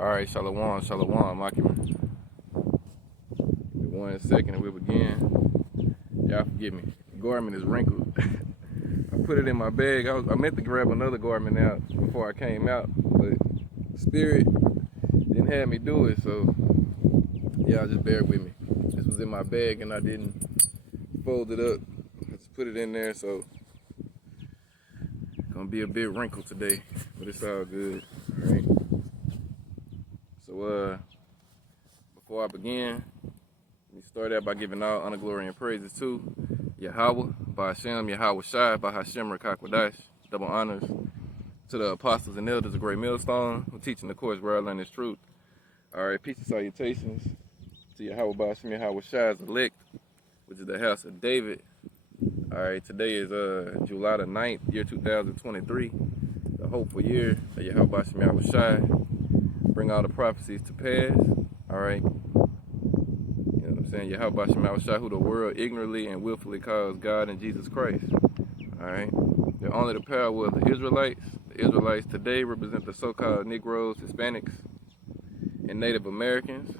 Alright, Shalom, Shalom, Akim. Give me 1 second and we'll begin. Y'all forgive me. The garment is wrinkled. I put it in my bag. I meant to grab another garment out before I came out, but Spirit didn't have me do it, so y'all just bear with me. This was in my bag and I didn't fold it up. I just put it in there, so it's gonna be a bit wrinkled today, but it's all good. Alright. So before I begin, we start out by giving all honor, glory, and praises to Yahweh, Ba'Hashem, Yahweh Shai, Ba'Hashem, Rakakwadash. Double honors to the apostles and elders of Great Millstone who teaching the course where I learn this truth. All right, peace and salutations to Yahweh, Ba'Hashem, Yahweh Shai's elect, which is the house of David. All right, today is July the 9th, year 2023, the hopeful year that Yahweh, Ba'Hashem, Yahweh Shai bring all the prophecies to pass. All right. Saying Yahweh Ba'Hashem Yahweh Shai, who the world ignorantly and willfully calls God and Jesus Christ. Alright. They're only the power of the Israelites. The Israelites today represent the so-called Negroes, Hispanics, and Native Americans.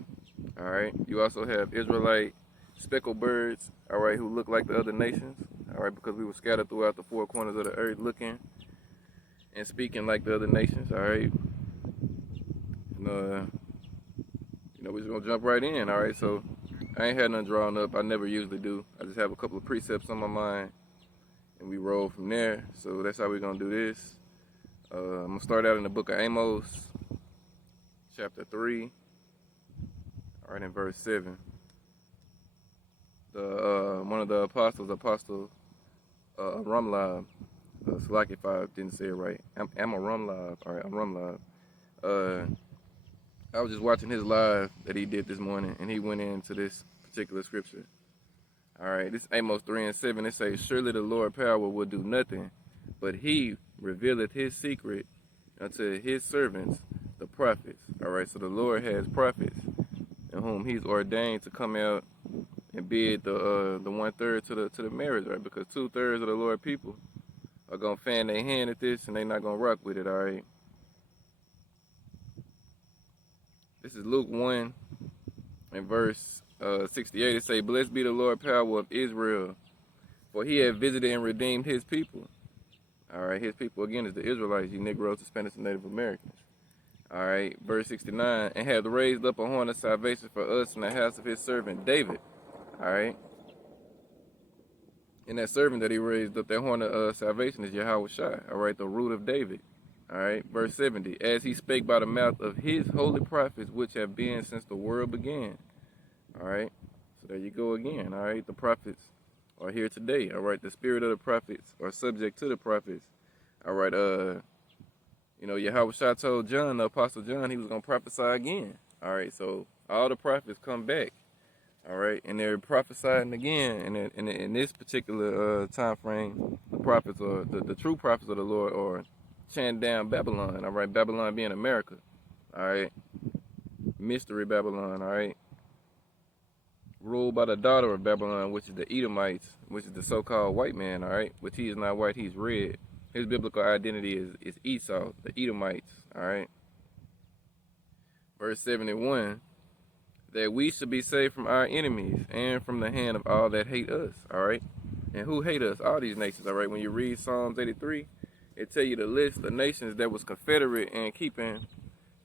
Alright. You also have Israelite speckled birds, alright, who look like the other nations. Alright, because we were scattered throughout the four corners of the earth looking and speaking like the other nations. Alright. We're just gonna jump right in, alright, so I ain't had nothing drawn up. I never usually do. I just have a couple of precepts on my mind, and we roll from there. So that's how we're gonna do this. I'm gonna start out in the book of Amos, chapter 3, all right, in verse 7. One of the apostles, Apostle Rumlab, Salaki, if I didn't say it right, Rumlab. All right, I'm Rumlab. I was just watching his live that he did this morning, and he went into this particular scripture. All right, this Amos 3 and 7, it says, surely the Lord power will do nothing, but he revealeth his secret unto his servants, the prophets. All right, so the Lord has prophets in whom he's ordained to come out and bid the 1/3 to the marriage, right? Because 2/3 of the Lord people are gonna fan their hand at this, and they're not gonna rock with it. All right. This is Luke 1 and verse 68. It say, blessed be the Lord power of Israel, for he hath visited and redeemed his people. All right, his people again is the Israelites, you Negroes, Hispanics, and Native Americans. All right, verse 69, and hath raised up a horn of salvation for us in the house of his servant David. All right. And that servant that he raised up, that horn of salvation is Yahweh Shai. All right, the root of David. All right, verse 70, as he spake by the mouth of his holy prophets, which have been since the world began. All right, so there you go again. All right, the prophets are here today. All right, the spirit of the prophets are subject to the prophets. All right, Yahweh Shai told John, the Apostle John, he was going to prophesy again. All right, so all the prophets come back. All right, and they're prophesying again. And in this particular time frame, the prophets, or the true prophets of the Lord, are chant down Babylon, all right? Babylon being America, all right? Mystery Babylon, all right? Ruled by the daughter of Babylon, which is the Edomites, which is the so-called white man, all right? Which he is not white, he's red. His biblical identity is Esau, the Edomites, all right? Verse 71, that we should be saved from our enemies and from the hand of all that hate us, all right? And who hate us? All these nations, all right? When you read Psalms 83, it tell you the list of nations that was confederate and keeping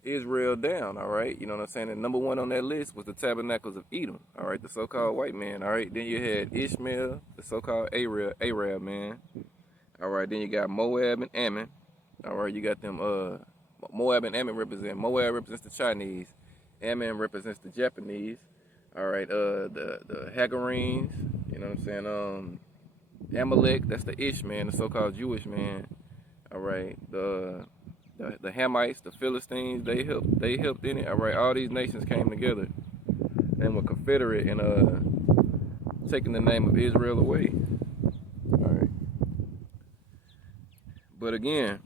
Israel down, all right? You know what I'm saying? And number one on that list was the tabernacles of Edom, all right? The so-called white man, all right? Then you had Ishmael, the so-called Arab man, all right? Then you got Moab and Ammon, all right? You got them, Moab and Ammon represent, Moab represents the Chinese, Ammon represents the Japanese, all right? The Hagarenes, you know what I'm saying? Amalek, that's the Ish man, the so-called Jewish man. All right, the Hamites, the Philistines, they helped in it. All right, all these nations came together and were confederate in taking the name of Israel away. All right, but again,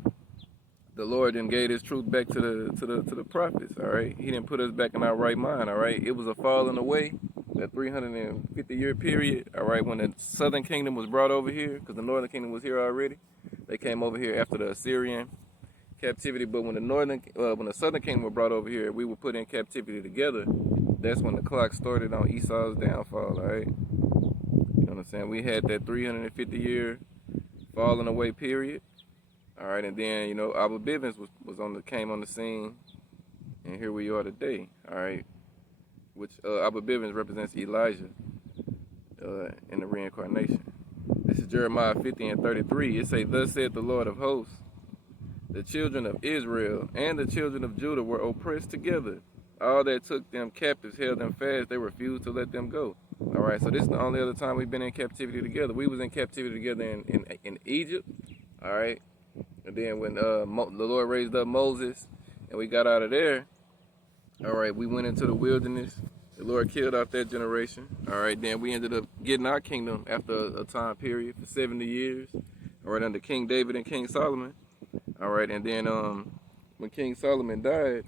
the Lord then gave His truth back to the prophets. All right, He didn't put us back in our right mind. All right, it was a falling away, that 350-year period. All right, when the southern kingdom was brought over here, because the northern kingdom was here already. They came over here after the Assyrian captivity. But when the southern kingdom were brought over here, we were put in captivity together. That's when the clock started on Esau's downfall. All right, you know what I'm saying? We had that 350-year falling away period. All right, and then Abba Bivens came on the scene, and here we are today. All right, which Abba Bivens represents Elijah in the reincarnation. This is Jeremiah 50:33. It say, "Thus saith the Lord of hosts, the children of Israel and the children of Judah were oppressed together. All that took them captives held them fast. They refused to let them go." All right, so this is the only other time we've been in captivity together. We was in captivity together in Egypt. All right, and then when the Lord raised up Moses and we got out of there, all right, we went into the wilderness. The Lord killed off that generation. All right, then we ended up getting our kingdom after a time period for 70 years. All right, under King David and King Solomon. All right, and then when King Solomon died,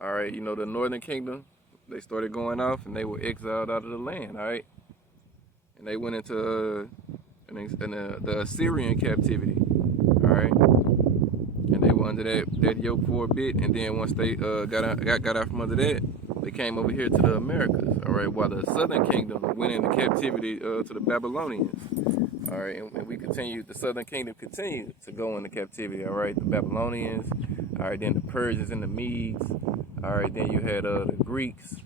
all right, the northern kingdom, they started going off and they were exiled out of the land. All right, and they went into the Assyrian captivity. All right, and they were under that yoke for a bit, and then once they got out from under that, they came over here to the Americas. All right, while the southern kingdom went into captivity to the Babylonians. All right, and we continued. The southern kingdom continued to go into captivity. All right, the Babylonians. All right, then the Persians and the Medes. All right, then you had the Greeks.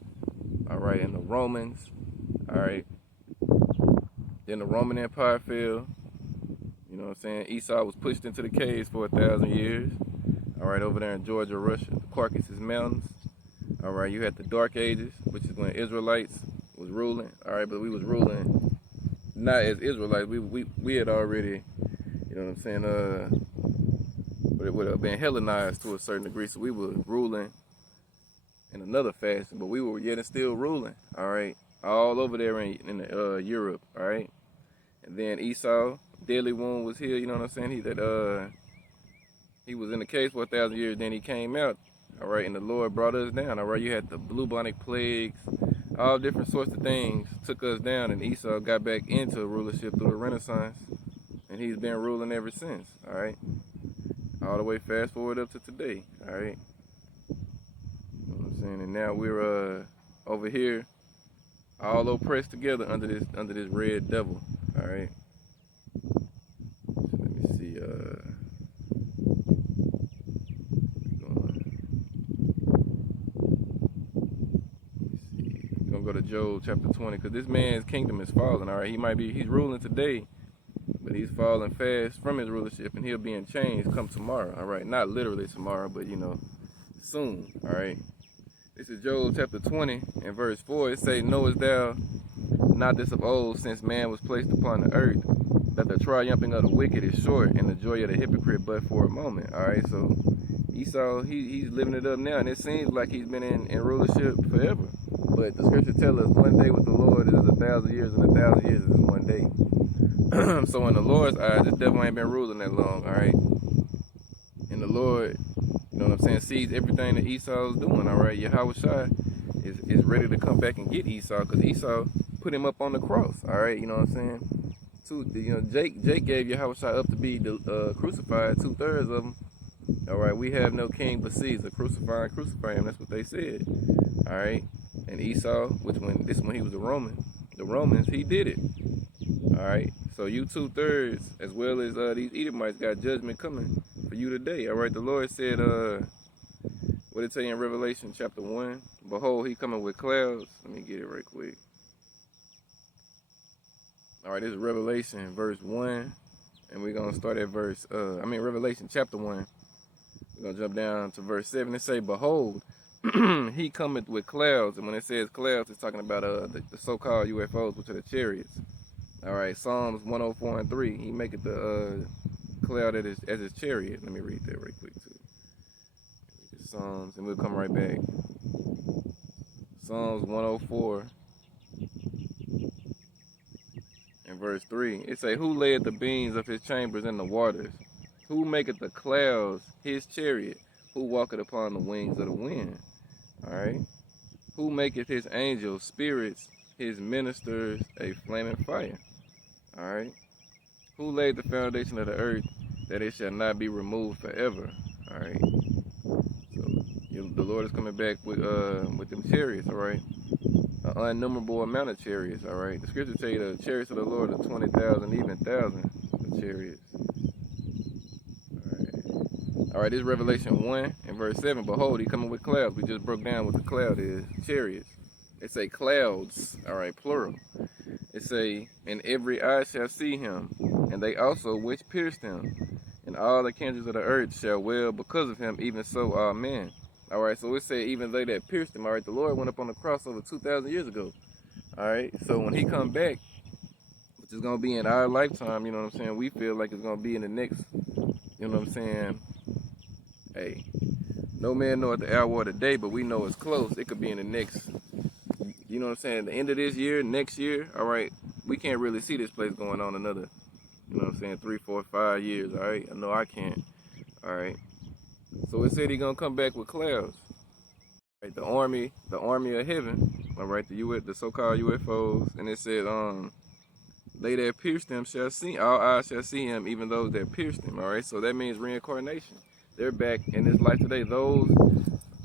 All right, and the Romans. All right, then the Roman Empire fell. You know what I'm saying? Esau was pushed into the caves for 1,000 years. All right, over there in Georgia, Russia, the Caucasus Mountains. All right, you had the Dark Ages, which is when Israelites was ruling. All right, but we was ruling not as Israelites. We had already, you know what I'm saying? But it would have been Hellenized to a certain degree, so we were ruling in another fashion, but we were yet and still ruling. All right, all over there in Europe. All right, and then Esau, deadly wound was here. You know what I'm saying? He was in the cage for 1,000 years. Then he came out. All right, and the Lord brought us down. All right, you had the bubonic plagues, all different sorts of things took us down, and Esau got back into rulership through the Renaissance, and he's been ruling ever since. All right, all the way fast forward up to today. All right, you know what I'm saying? And now we're over here, all oppressed together under this red devil. All right. So let me see. Go to Job chapter 20, because this man's kingdom is falling. All right, he's ruling today, but he's falling fast from his rulership, and he'll be in chains come tomorrow. All right, not literally tomorrow, but soon. All right, this is Job chapter 20 and verse 4. It say, "Knowest thou not this of old, since man was placed upon the earth, that the triumphing of the wicked is short, and the joy of the hypocrite but for a moment." All right, so Esau, he's living it up now, and it seems like he's been in rulership forever. But the scripture tells us 1 day with the Lord is 1,000 years, and 1,000 years is 1 day. So in the Lord's eyes, the devil ain't been ruling that long, all right? And the Lord, you know what I'm saying, sees everything that Esau's doing, all right? Yahushua is ready to come back and get Esau, because Esau put him up on the cross, all right? You know what I'm saying? Jake gave Yahushua up to be crucified, 2/3 of them. All right, we have no king but Caesar. Crucify him. That's what they said. All right. And Esau, when he was a Roman, the Romans, he did it. All right. So you 2/3, as well as these Edomites, got judgment coming for you today. All right. The Lord said, what did it say in Revelation chapter 1? Behold, he coming with clouds. Let me get it right quick. All right, this is Revelation verse 1, and we're gonna start at Revelation chapter 1. We're going to jump down to verse 7. It say, "Behold, he cometh with clouds." And when it says clouds, it's talking about the so-called UFOs, which are the chariots. All right, Psalms 104:3. He maketh the cloud as his chariot. Let me read that right quick, too. Psalms, and we'll come right back. Psalms 104 and verse 3. It say, "Who layeth the beams of his chambers in the waters? Who maketh the clouds his chariot? Who walketh upon the wings of the wind?" All right. "Who maketh his angels spirits, his ministers a flaming fire?" All right. "Who laid the foundation of the earth, that it shall not be removed forever?" All right. So the Lord is coming back with them chariots. All right. An unnumberable amount of chariots. All right. The scripture tell you the chariots of the Lord are 20,000, even thousand chariots. All right, this is Revelation 1 and verse 7. Behold, he coming with clouds. We just broke down what the cloud is. Chariots. It say clouds. All right, plural. It say, and every eye shall see him, and they also which pierced him, and all the kindreds of the earth shall wail because of him, even so all men. All right, so it say even they that pierced him. All right, the Lord went up on the cross over 2,000 years ago. All right, so when he come back, which is going to be in our lifetime, you know what I'm saying, we feel like it's going to be in the next, you know what I'm saying, hey, no man know at the hour or the day, but we know it's close. It could be in the next, you know what I'm saying, the end of this year, next year. All right, we can't really see this place going on another, you know what I'm saying, 3, 4, 5 years. All right, I know I can't. All right, so it said he gonna come back with clouds. Right, the army of heaven. All right, the so-called UFOs, and it said they that pierced him shall see, all eyes shall see him, even those that pierced him. All right, so that means reincarnation. They're back in this life today. Those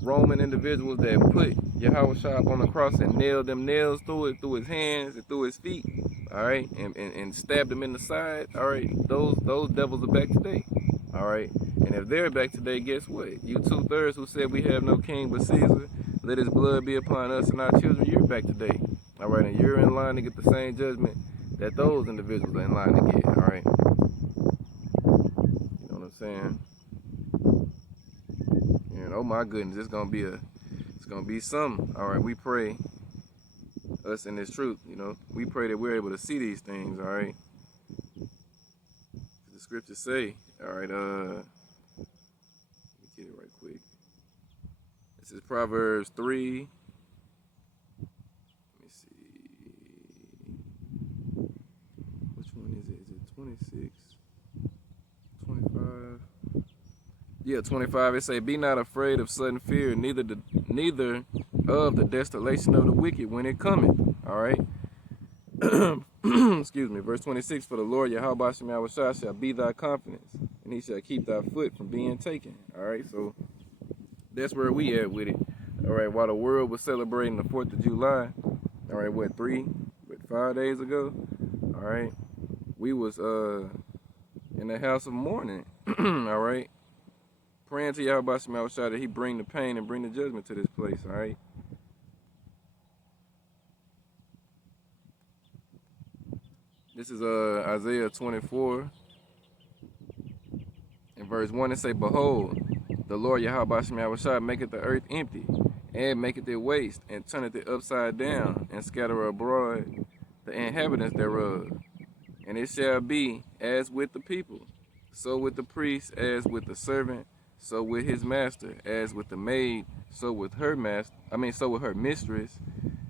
Roman individuals that put Yahushua up on the cross and nailed them nails through his hands and through his feet, all right, and stabbed him in the side, all right, those devils are back today, all right. And if they're back today, guess what? You 2/3 who said we have no king but Caesar, let his blood be upon us and our children, you're back today, all right, and you're in line to get the same judgment that those individuals are in line to get, all right. You know what I'm saying? And oh my goodness, it's gonna be some. All right, we pray us in this truth. You know, we pray that we're able to see these things. All right, the scriptures say. All right, let me get it right quick. This is Proverbs 3. Let me see. Which one is it? Is it 26? 25? Yeah, 25. It say, "Be not afraid of sudden fear, neither of the desolation of the wicked when it cometh." All right. Excuse me. Verse 26. "For the Lord Yahweh shall be thy confidence, and he shall keep thy foot from being taken." All right. So that's where we at with it. All right. While the world was celebrating the 4th of July, all right, 5 days ago, all right, we was in the house of mourning. All right. Praying to Yahweh Shemashah that he bring the pain and bring the judgment to this place, all right? This is Isaiah 24. In verse 1, it say, "Behold, the Lord Yahweh Shemashah maketh the earth empty, and maketh it waste, and turneth it upside down, and scatter abroad the inhabitants thereof. And it shall be as with the people, so with the priest, as with the servant, so with his master, as with the maid, so with her so with her mistress,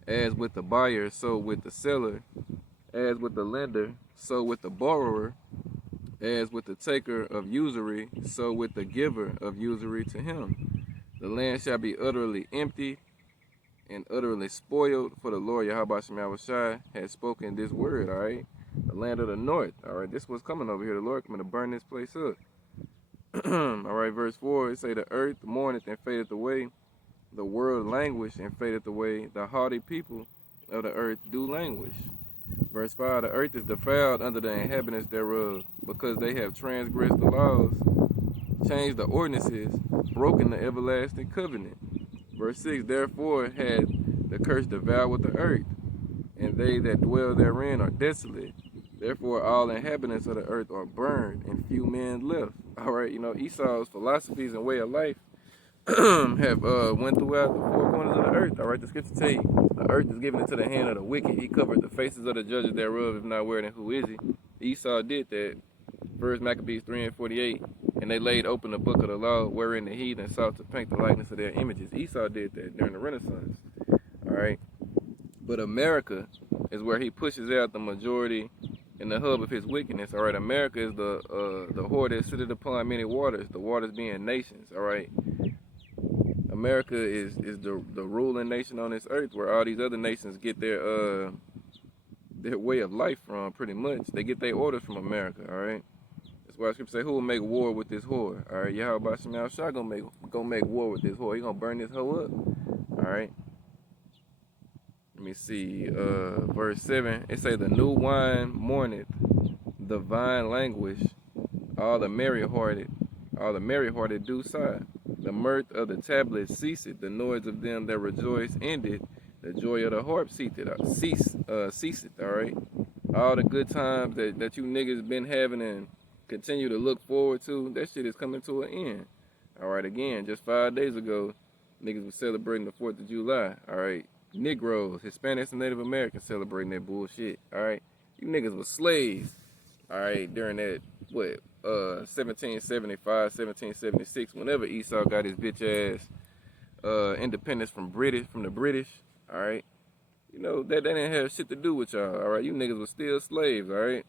as with the buyer, so with the seller, as with the lender, so with the borrower, as with the taker of usury, so with the giver of usury to him. The land shall be utterly empty and utterly spoiled, for the Lord Yahweh Shemashah has spoken this word." All right, the land of the north. All right, this was coming over here. The Lord coming to burn this place up. All right, verse 4, it say, "The earth mourneth and fadeth away, the world languish and fadeth away, the haughty people of the earth do languish." Verse 5, "The earth is defiled under the inhabitants thereof, because they have transgressed the laws, changed the ordinances, broken the everlasting covenant." Verse 6, "Therefore had the curse devoured the earth, and they that dwell therein are desolate. Therefore all inhabitants of the earth are burned, and few men left." All right, you know, Esau's philosophies and way of life have went throughout the four corners of the earth. All right, the scripture tell you, the earth is given into the hand of the wicked. He covered the faces of the judges thereof, if not aware, then who is he? Esau did that. First Maccabees 3 and 48, "And they laid open the book of the law, wherein the heathen sought to paint the likeness of their images." Esau did that during the Renaissance. All right, but America is where he pushes out the majority and the hub of his wickedness. All right, America is the whore that sitteth upon many waters, the waters being nations. All right, America is the ruling nation on this earth, where all these other nations get their way of life from. Pretty much, they get their orders from America. All right, That's why the scripture say, who will make war with this whore? All right, Yahweh Bashim Shah gonna make war with this whore. He gonna burn this hoe up. All right. Let me see. Verse 7. It say, the new wine mourneth, the vine languish, all the merry-hearted do sigh. The mirth of the tablets ceaseth, the noise of them that rejoice ended, the joy of the harp ceaseth, all right? All the good times that you niggas been having and continue to look forward to, that shit is coming to an end. All right, again, just 5 days ago, niggas was celebrating the 4th of July, all right? Negroes, Hispanics, and Native Americans celebrating that bullshit, all right? You niggas was slaves, all right, during that, 1775, 1776, whenever Esau got his bitch ass independence from the British, all right? You know, that didn't have shit to do with y'all, all right? You niggas was still slaves, all right?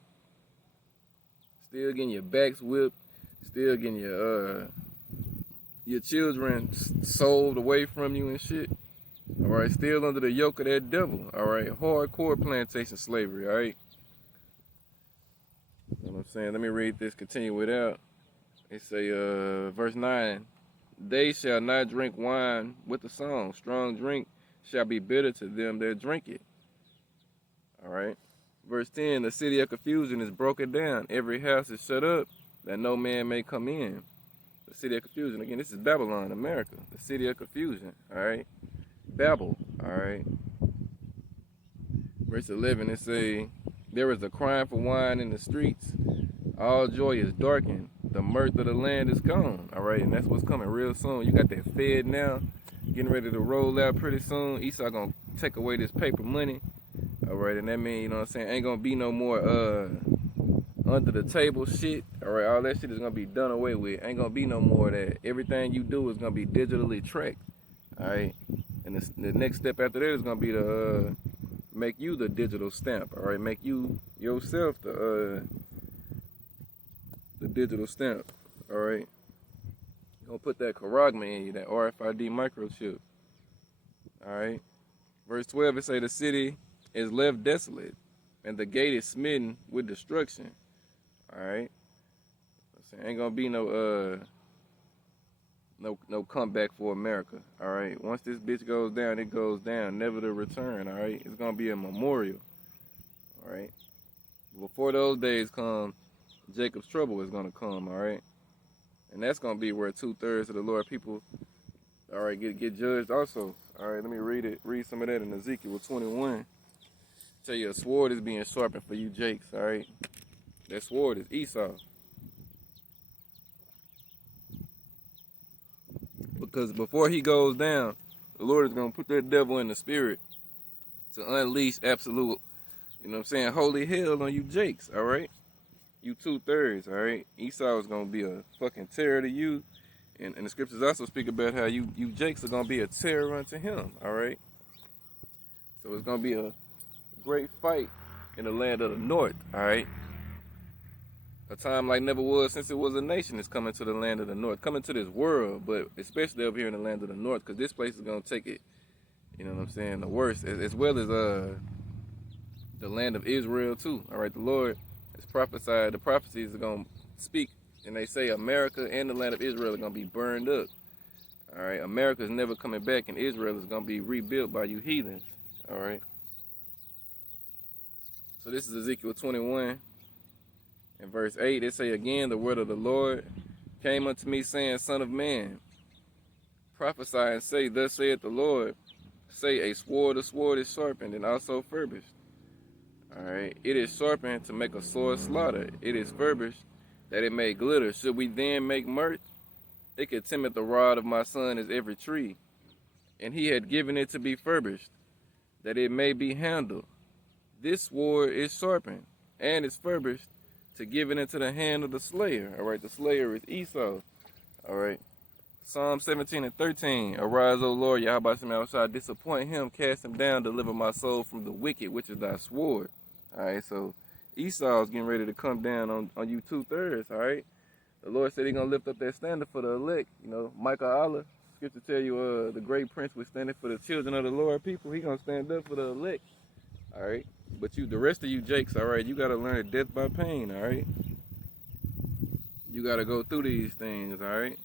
Still getting your backs whipped, still getting your children sold away from you and shit. All right, still under the yoke of that devil. All right, hardcore plantation slavery. All right. You know what I'm saying? Let me read this. Continue it out. It say, verse 9. They shall not drink wine with the song. Strong drink shall be bitter to them that drink it. All right. Verse 10. The city of confusion is broken down. Every house is shut up, that no man may come in. The city of confusion. Again, this is Babylon, America. The city of confusion. All right. Babel, all right. Verse 11, it say, there is a crying for wine in the streets. All joy is darkened. The mirth of the land is gone, all right. And that's what's coming real soon. You got that Fed now, getting ready to roll out pretty soon. Esau gonna take away this paper money, all right. And that means, you know what I'm saying, ain't gonna be no more under the table shit, all right. All that shit is gonna be done away with. Ain't gonna be no more of that. Everything you do is gonna be digitally tracked, all right. And the next step after that is gonna be to make you the digital stamp, all right? Make you yourself the digital stamp, all right? You're gonna put that Karagma in you, that RFID microchip, all right? Verse 12, it say the city is left desolate, and the gate is smitten with destruction, all right? So ain't gonna be no comeback for America, all right? Once this bitch goes down, it goes down, never to return, all right? It's gonna be a memorial, all right? Before those days come, Jacob's trouble is gonna come, all right? And that's gonna be where 2/3 of the Lord people, all right, get judged also. All right, let me read some of that in Ezekiel 21. Tell you a sword is being sharpened for you Jakes, all right? That sword is Esau. Because before he goes down, the Lord is going to put that devil in the spirit to unleash absolute, you know what I'm saying, holy hell on you Jakes, all right? You 2/3, all right? Esau is going to be a fucking terror to you. And the scriptures also speak about how you Jakes are going to be a terror unto him, all right? So it's going to be a great fight in the land of the north, all right? A time like never was since it was a nation is coming to the land of the north, coming to this world, but especially up here in the land of the north, because this place is going to take it, you know what I'm saying, the worst, as well as the land of Israel too, all right? The Lord has prophesied, the prophecies are going to speak, and they say America and the land of Israel are going to be burned up, all right? America is never coming back, and Israel is going to be rebuilt by you heathens, all right? So this is Ezekiel 21. In verse 8, it say again, the word of the Lord came unto me, saying, Son of man, prophesy and say, thus saith the Lord, say, a sword is sharpened and also furbished. All right, it is sharpened to make a sore slaughter. It is furbished that it may glitter. Should we then make mirth? It contemneth the rod of my son as every tree. And he had given it to be furbished, that it may be handled. This sword is sharpened and is furbished, to give it into the hand of the slayer. All right, the slayer is Esau. All right. Psalm 17 and 13. Arise, O Lord, Yahweh shall disappoint him, cast him down, deliver my soul from the wicked, which is thy sword. All right, so Esau is getting ready to come down on you 2/3. All right. The Lord said he's going to lift up that standard for the elect. You know, Micah Allah, scripture tell you the great prince was standing for the children of the Lord people. He's going to stand up for the elect. All right. But the rest of you Jakes, all right, you got to learn death by pain, all right? you gotta go through these things, all right?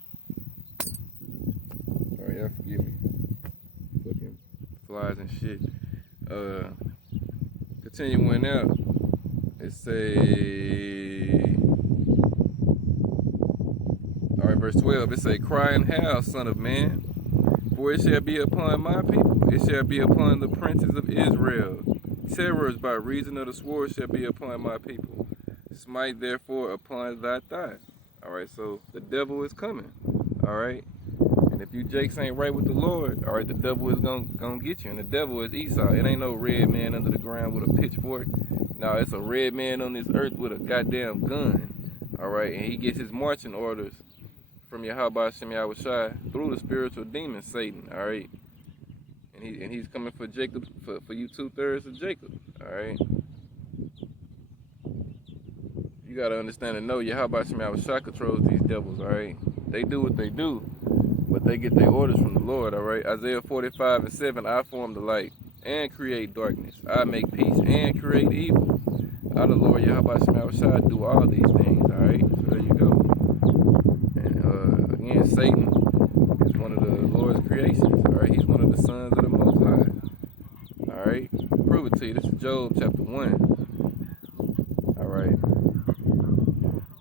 All right, y'all forgive me. Fucking flies and shit. Continuing out, it say, all right, verse 12, it say, cry and howl, son of man, for it shall be upon my people, it shall be upon the princes of Israel. Terrors by reason of the sword shall be upon my people. Smite therefore upon thy thigh. All right, so the devil is coming. All right, and if you jakes ain't right with the Lord, all right, the devil is gonna get you. And the devil is Esau. It ain't no red man under the ground with a pitchfork. No, it's a red man on this earth with a goddamn gun. All right, and he gets his marching orders from Yahweh Shem Yahushai through the spiritual demon Satan. All right, and he's coming for Jacob, for you 2/3 of Jacob. All right. You gotta understand and know Yahweh Shem Yahushai controls these devils, all right? They do what they do, but they get their orders from the Lord, all right? Isaiah 45:7, I form the light and create darkness. I make peace and create evil. I, the Lord Yahweh Shem Yahushai, do all these things, all right? So there you go. And again, Satan is one of the Lord's creations, all right? He's one of the sons of the Most High, all right? Prove it to you. This is Job chapter 1, all right?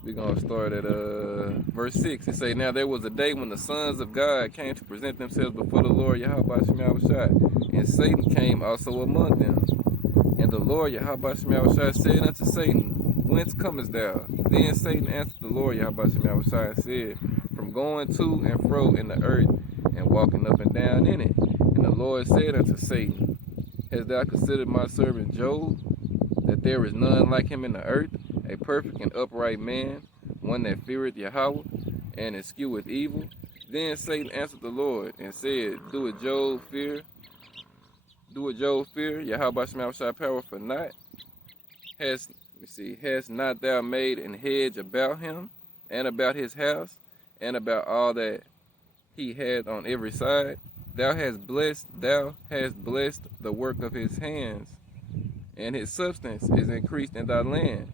We're going to start at verse 6. It say, now there was a day when the sons of God came to present themselves before the Lord Yahweh Shem Yahushai, and Satan came also among them. And the Lord Yahweh Shem Yahushai said unto Satan, whence comest thou? Then Satan answered the Lord Yahweh Shem Yahushai and said, from going to and fro in the earth and walking up and down in it. And the Lord said unto Satan, hast thou considered my servant Job, that there is none like him in the earth, a perfect and upright man, one that feareth Yahweh and escheweth evil? Then Satan answered the Lord and said, do what Job fear, Yahweh Shem Yahushai power for naught? Hast not thou made an hedge about him, and about his house, and about all that he hath on every side? Thou hast blessed the work of his hands, and his substance is increased in thy land.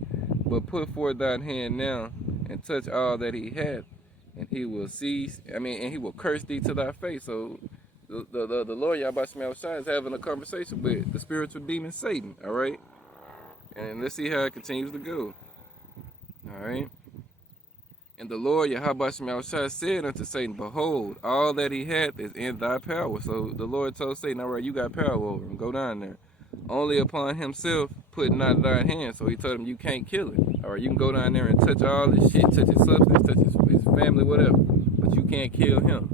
But put forth thine hand now, and touch all that he hath, and he will and he will curse thee to thy face. So the Lord Yahweh Shem Yahushai is having a conversation with the spiritual demon Satan, all right? And let's see how it continues to go, all right? And the Lord Yahweh Shem Yahushai said unto Satan, behold, all that he hath is in thy power. So the Lord told Satan, all right, you got power over him, go down there. Only upon himself put not thine hand. So he told him, you can't kill it. All right, you can go down there and touch all this shit, touch his substance, touch his family, whatever, but you can't kill him.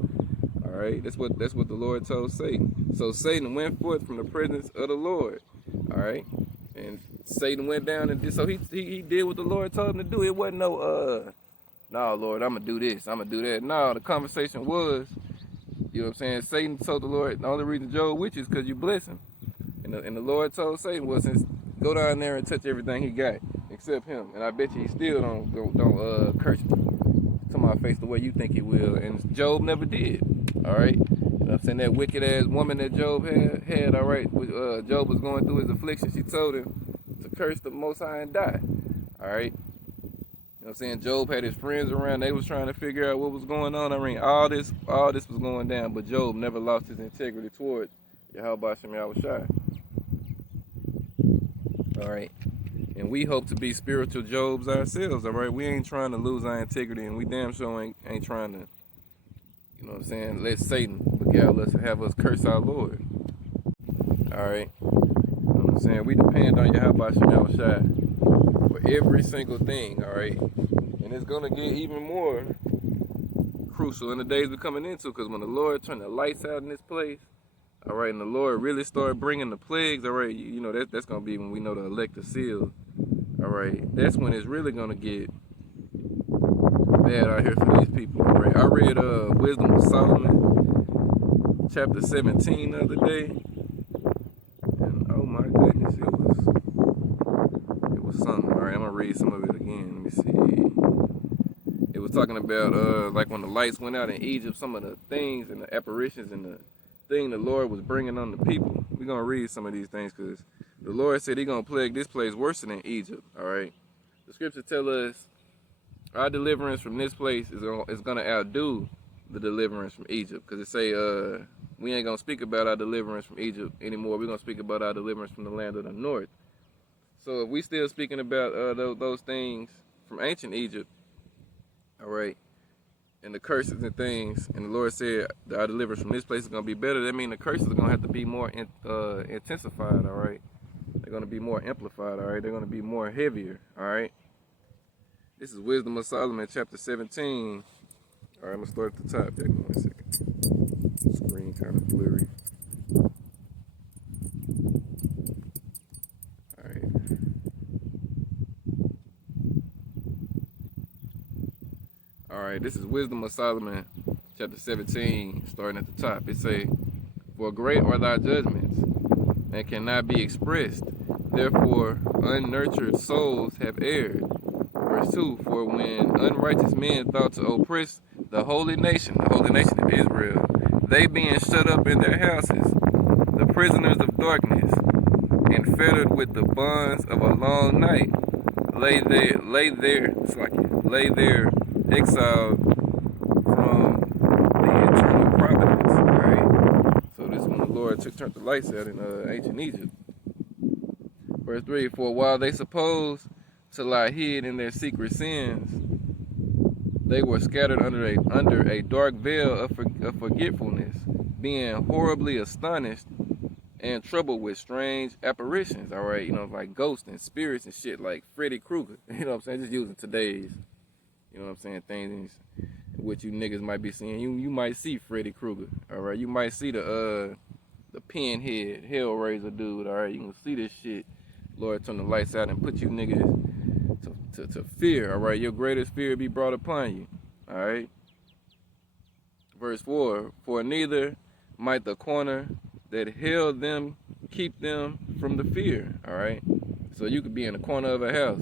All right, that's what the Lord told Satan. So Satan went forth from the presence of the Lord. All right, and Satan went down and did. So he did what the Lord told him to do. It wasn't no no, Lord, I'm gonna do this, I'm gonna do that. No, the conversation was, you know what I'm saying? Satan told the Lord, the only reason Job with you is because you bless him. And the Lord told Satan, well, since go down there and touch everything he got, except him. And I bet you he still don't curse me to my face the way you think he will. And Job never did. All right. You know what I'm saying? That wicked ass woman that Job had, all right, Job was going through his affliction. She told him to curse the Most High and die. All right. You know what I'm saying? Job had his friends around. They was trying to figure out what was going on. I mean, all this was going down, but Job never lost his integrity toward Yahweh Shem Yahushai. All right, and we hope to be spiritual Jobs ourselves. All right, we ain't trying to lose our integrity, and we damn sure ain't trying to, you know what I'm saying, let Satan beguile us and have us curse our Lord. All right, you know what I'm saying, we depend on Yahweh Shem Yahushai for every single thing. All right, and it's gonna get even more crucial in the days we're coming into, because when the Lord turned the lights out in this place, all right, and the Lord really started bringing the plagues, all right, you know, that's going to be when we know the elect are sealed, all right, that's when it's really going to get bad out here for these people, all right. I read Wisdom of Solomon, chapter 17 the other day, and oh my goodness, it was something. All right, I'm going to read some of it again. Let me see. It was talking about, like when the lights went out in Egypt, some of the things and the apparitions and the thing the Lord was bringing on the people. We're going to read some of these things because the Lord said he's going to plague this place worse than Egypt, all right? The scriptures tell us Our deliverance from this place is gonna outdo the deliverance from Egypt, because it say we ain't gonna speak about our deliverance from Egypt anymore. We're gonna speak about our deliverance from the land of the north. So if we still speaking about those things from ancient Egypt, all right, and the curses and things, and the Lord said that our deliverance from this place is gonna be better, that means the curses are gonna have to be more intensified, all right. They're gonna be more amplified, all right. They're gonna be more heavier, all right. This is Wisdom of Solomon, chapter 17. All right, I'm gonna start at the top. Give me 1 second. Screen kind of blurry. All right. All right, this is Wisdom of Solomon, chapter 17, starting at the top. It say, "For great are thy judgments, and cannot be expressed. Therefore, unnurtured souls have erred." Verse 2, "For when unrighteous men thought to oppress the holy nation of Israel, they being shut up in their houses, the prisoners of darkness, and fettered with the bonds of a long night, lay there exiled from the eternal providence." All right. So this is when the Lord turned the lights out in ancient Egypt. Verse 3, "For while they supposed to lie hid in their secret sins, they were scattered under a dark veil of forgetfulness, being horribly astonished and troubled with strange apparitions." All right, like ghosts and spirits and shit, like Freddy Krueger. You know what I'm saying? Just using today's, you know what I'm saying, things what you niggas might be seeing. You might see Freddy Krueger. All right, you might see the pinhead Hellraiser dude. All right, you can see this shit. Lord turn the lights out and put you niggas to fear. All right, your greatest fear be brought upon you. All right. Verse 4, "For neither might the corner that held them keep them from the fear." All right. So you could be in the corner of a house.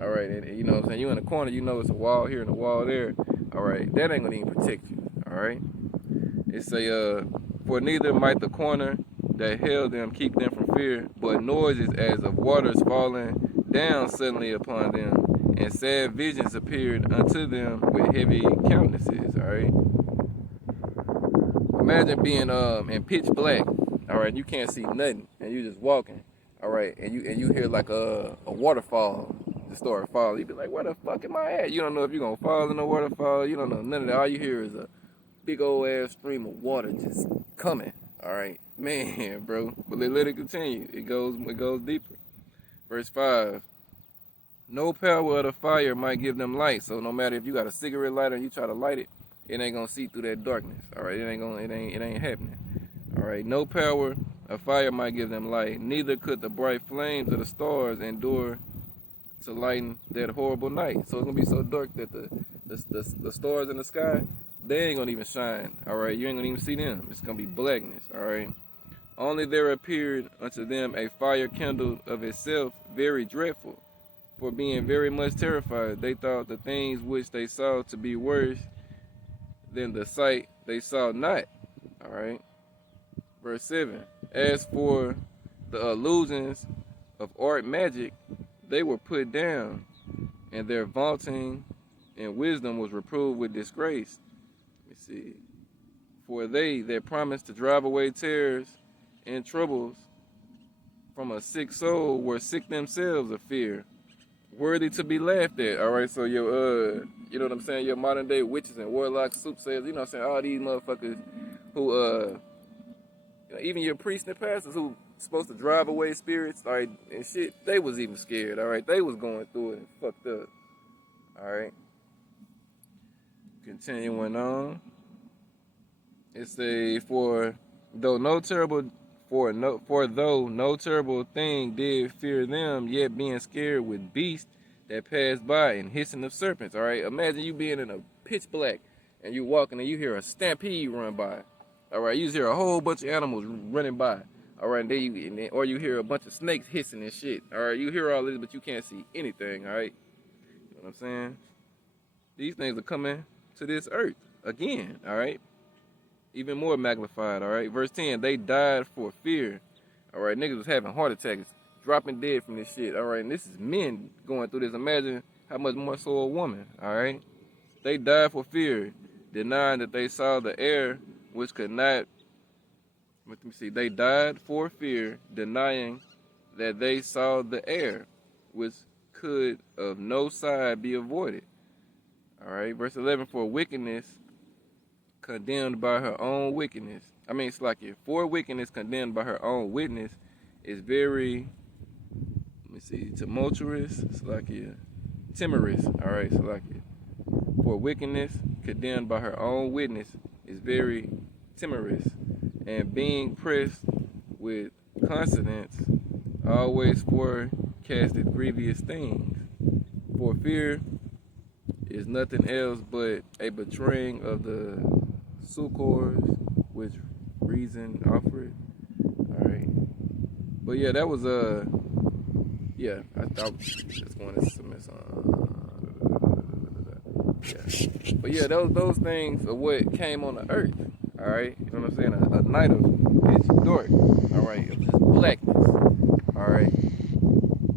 All right. And you know what I'm saying? You in the corner, it's a wall here and a wall there. All right. That ain't gonna even protect you. All right. It say, "For neither might the corner that held them keep them from fear, but noises as of waters falling down suddenly upon them, and sad visions appeared unto them with heavy countenances." All right. Imagine being in pitch black, all right, you can't see nothing, and you just walking, all right, and you hear like a waterfall just start falling. You be like, "Where the fuck am I at?" You don't know if you're gonna fall in the waterfall. You don't know none of that. All you hear is a big old ass stream of water just coming. All right, man, bro. But let it continue. It goes deeper. Verse 5, "No power of the fire might give them light." So no matter if you got a cigarette lighter and you try to light it, it ain't gonna see through that darkness. All right, it ain't happening. All right, "No power of fire might give them light. Neither could the bright flames of the stars endure to lighten that horrible night." So it's gonna be so dark that the stars in the sky, they ain't gonna even shine. All right, you ain't gonna even see them. It's gonna be blackness. All right. "Only there appeared unto them a fire kindled of itself, very dreadful. For being very much terrified, they thought the things which they saw to be worse than the sight they saw not." All right. Verse 7, "As for the illusions of art magic, they were put down, and their vaunting and wisdom was reproved with disgrace." Let me see. "For they that promised to drive away terrors and troubles from a sick soul were sick themselves of fear, worthy to be laughed at." All right, so your you know what I'm saying, your modern day witches and warlocks, soothsayers, you know what I'm saying, all these motherfuckers who even your priests and pastors who supposed to drive away spirits, all right, and shit, they was even scared. All right, they was going through it and fucked up. All right, continuing on. It say, "For though no terrible thing did fear them, yet being scared with beasts that pass by and hissing of serpents." All right, imagine you being in a pitch black and you walking and you hear a stampede run by. All right, you just hear a whole bunch of animals running by. All right, or you hear a bunch of snakes hissing and shit. All right, you hear all this, but you can't see anything. All right, you know what I'm saying? These things are coming to this earth again. All right, even more magnified. All right, verse 10, "They died for fear." All right, niggas was having heart attacks, dropping dead from this shit. All right, and this is men going through this. Imagine how much more so a woman, all right? They died for fear, denying that they saw the air which could not, let me see, they died for fear, denying that they saw the air which could of no side be avoided. All right, verse 11, for wickedness condemned by her own wickedness. I mean, it's like it. For wickedness condemned by her own witness is very, let me see, tumultuous. It's like it. Timorous. All right, so like it. For wickedness condemned by her own witness is very timorous, and being pressed with consonance always forecasted grievous things. For fear is nothing else but a betraying of the succors which reason offered. All right, but yeah, that was yeah, I thought just going to submit yeah, but yeah, those things are what came on the earth. All right, you know what I'm saying? A night of pitch dark. All right, of just blackness. All right,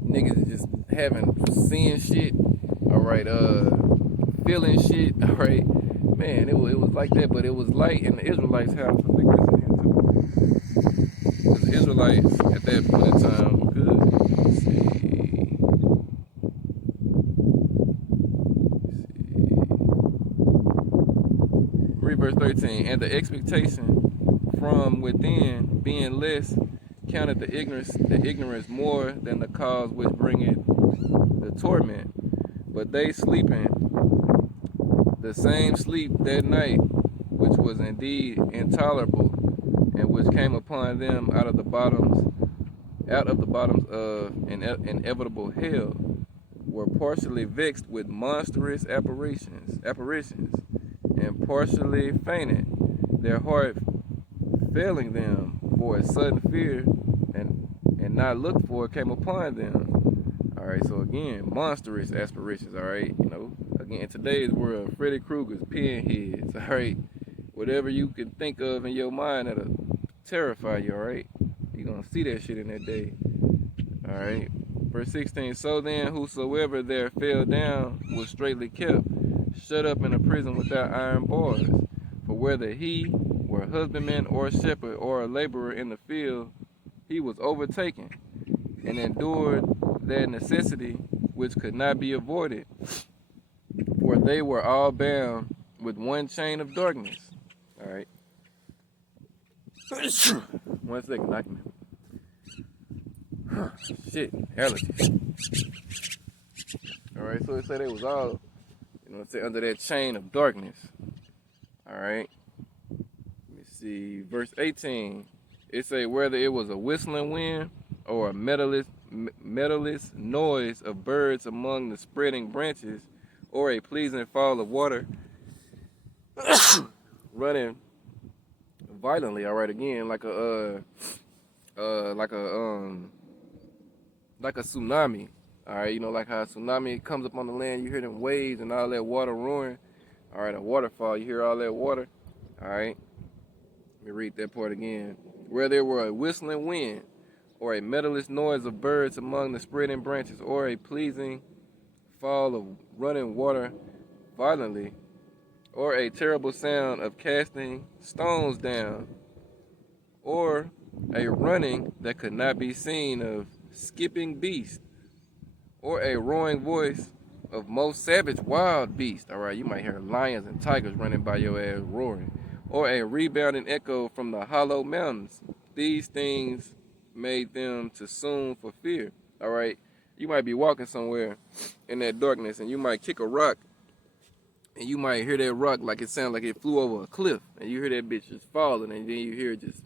niggas just seeing shit. All right, feeling shit. All right, man, it was like that, but it was light, and the Israelites have, I think that's in here too. Because the Israelites at that point in time were good. Let's see. Read verse 13. And the expectation from within being less counted the ignorance more than the cause which bringeth the torment. But they sleeping the same sleep that night, which was indeed intolerable, and which came upon them out of the bottoms of inevitable hell, were partially vexed with monstrous apparitions, and partially fainted, their heart failing them for a sudden fear and not looked for came upon them. All right, so again, monstrous aspirations. All right, you know, again, in today's world, Freddy Krueger's, pinheads. All right, whatever you can think of in your mind that'll terrify you. All right, you're gonna see that shit in that day. All right, verse 16. So then, whosoever there fell down was straitly kept, shut up in a prison without iron bars. For whether he were husbandman or shepherd or a laborer in the field, he was overtaken and endured that necessity which could not be avoided, for they were all bound with one chain of darkness. All right. 1 second, document. Shit, allergies. All right, so it said they was all, you know, under that chain of darkness. All right. Let me see, verse 18. It say whether it was a whistling wind or a metallic noise of birds among the spreading branches, or a pleasing fall of water running violently. All right, again, like a tsunami. All right, you know, like how a tsunami comes up on the land, you hear them waves and all that water roaring. All right, a waterfall, you hear all that water. All right, let me read that part again. Where there were a whistling wind, or a metallic noise of birds among the spreading branches, or a pleasing fall of running water violently, or a terrible sound of casting stones down, or a running that could not be seen of skipping beasts, or a roaring voice of most savage wild beasts. All right, you might hear lions and tigers running by your ass roaring, or a rebounding echo from the hollow mountains. These things made them to soon for fear. All right, you might be walking somewhere in that darkness, and you might kick a rock, and you might hear that rock like it sounds like it flew over a cliff, and you hear that bitch just falling, and then you hear just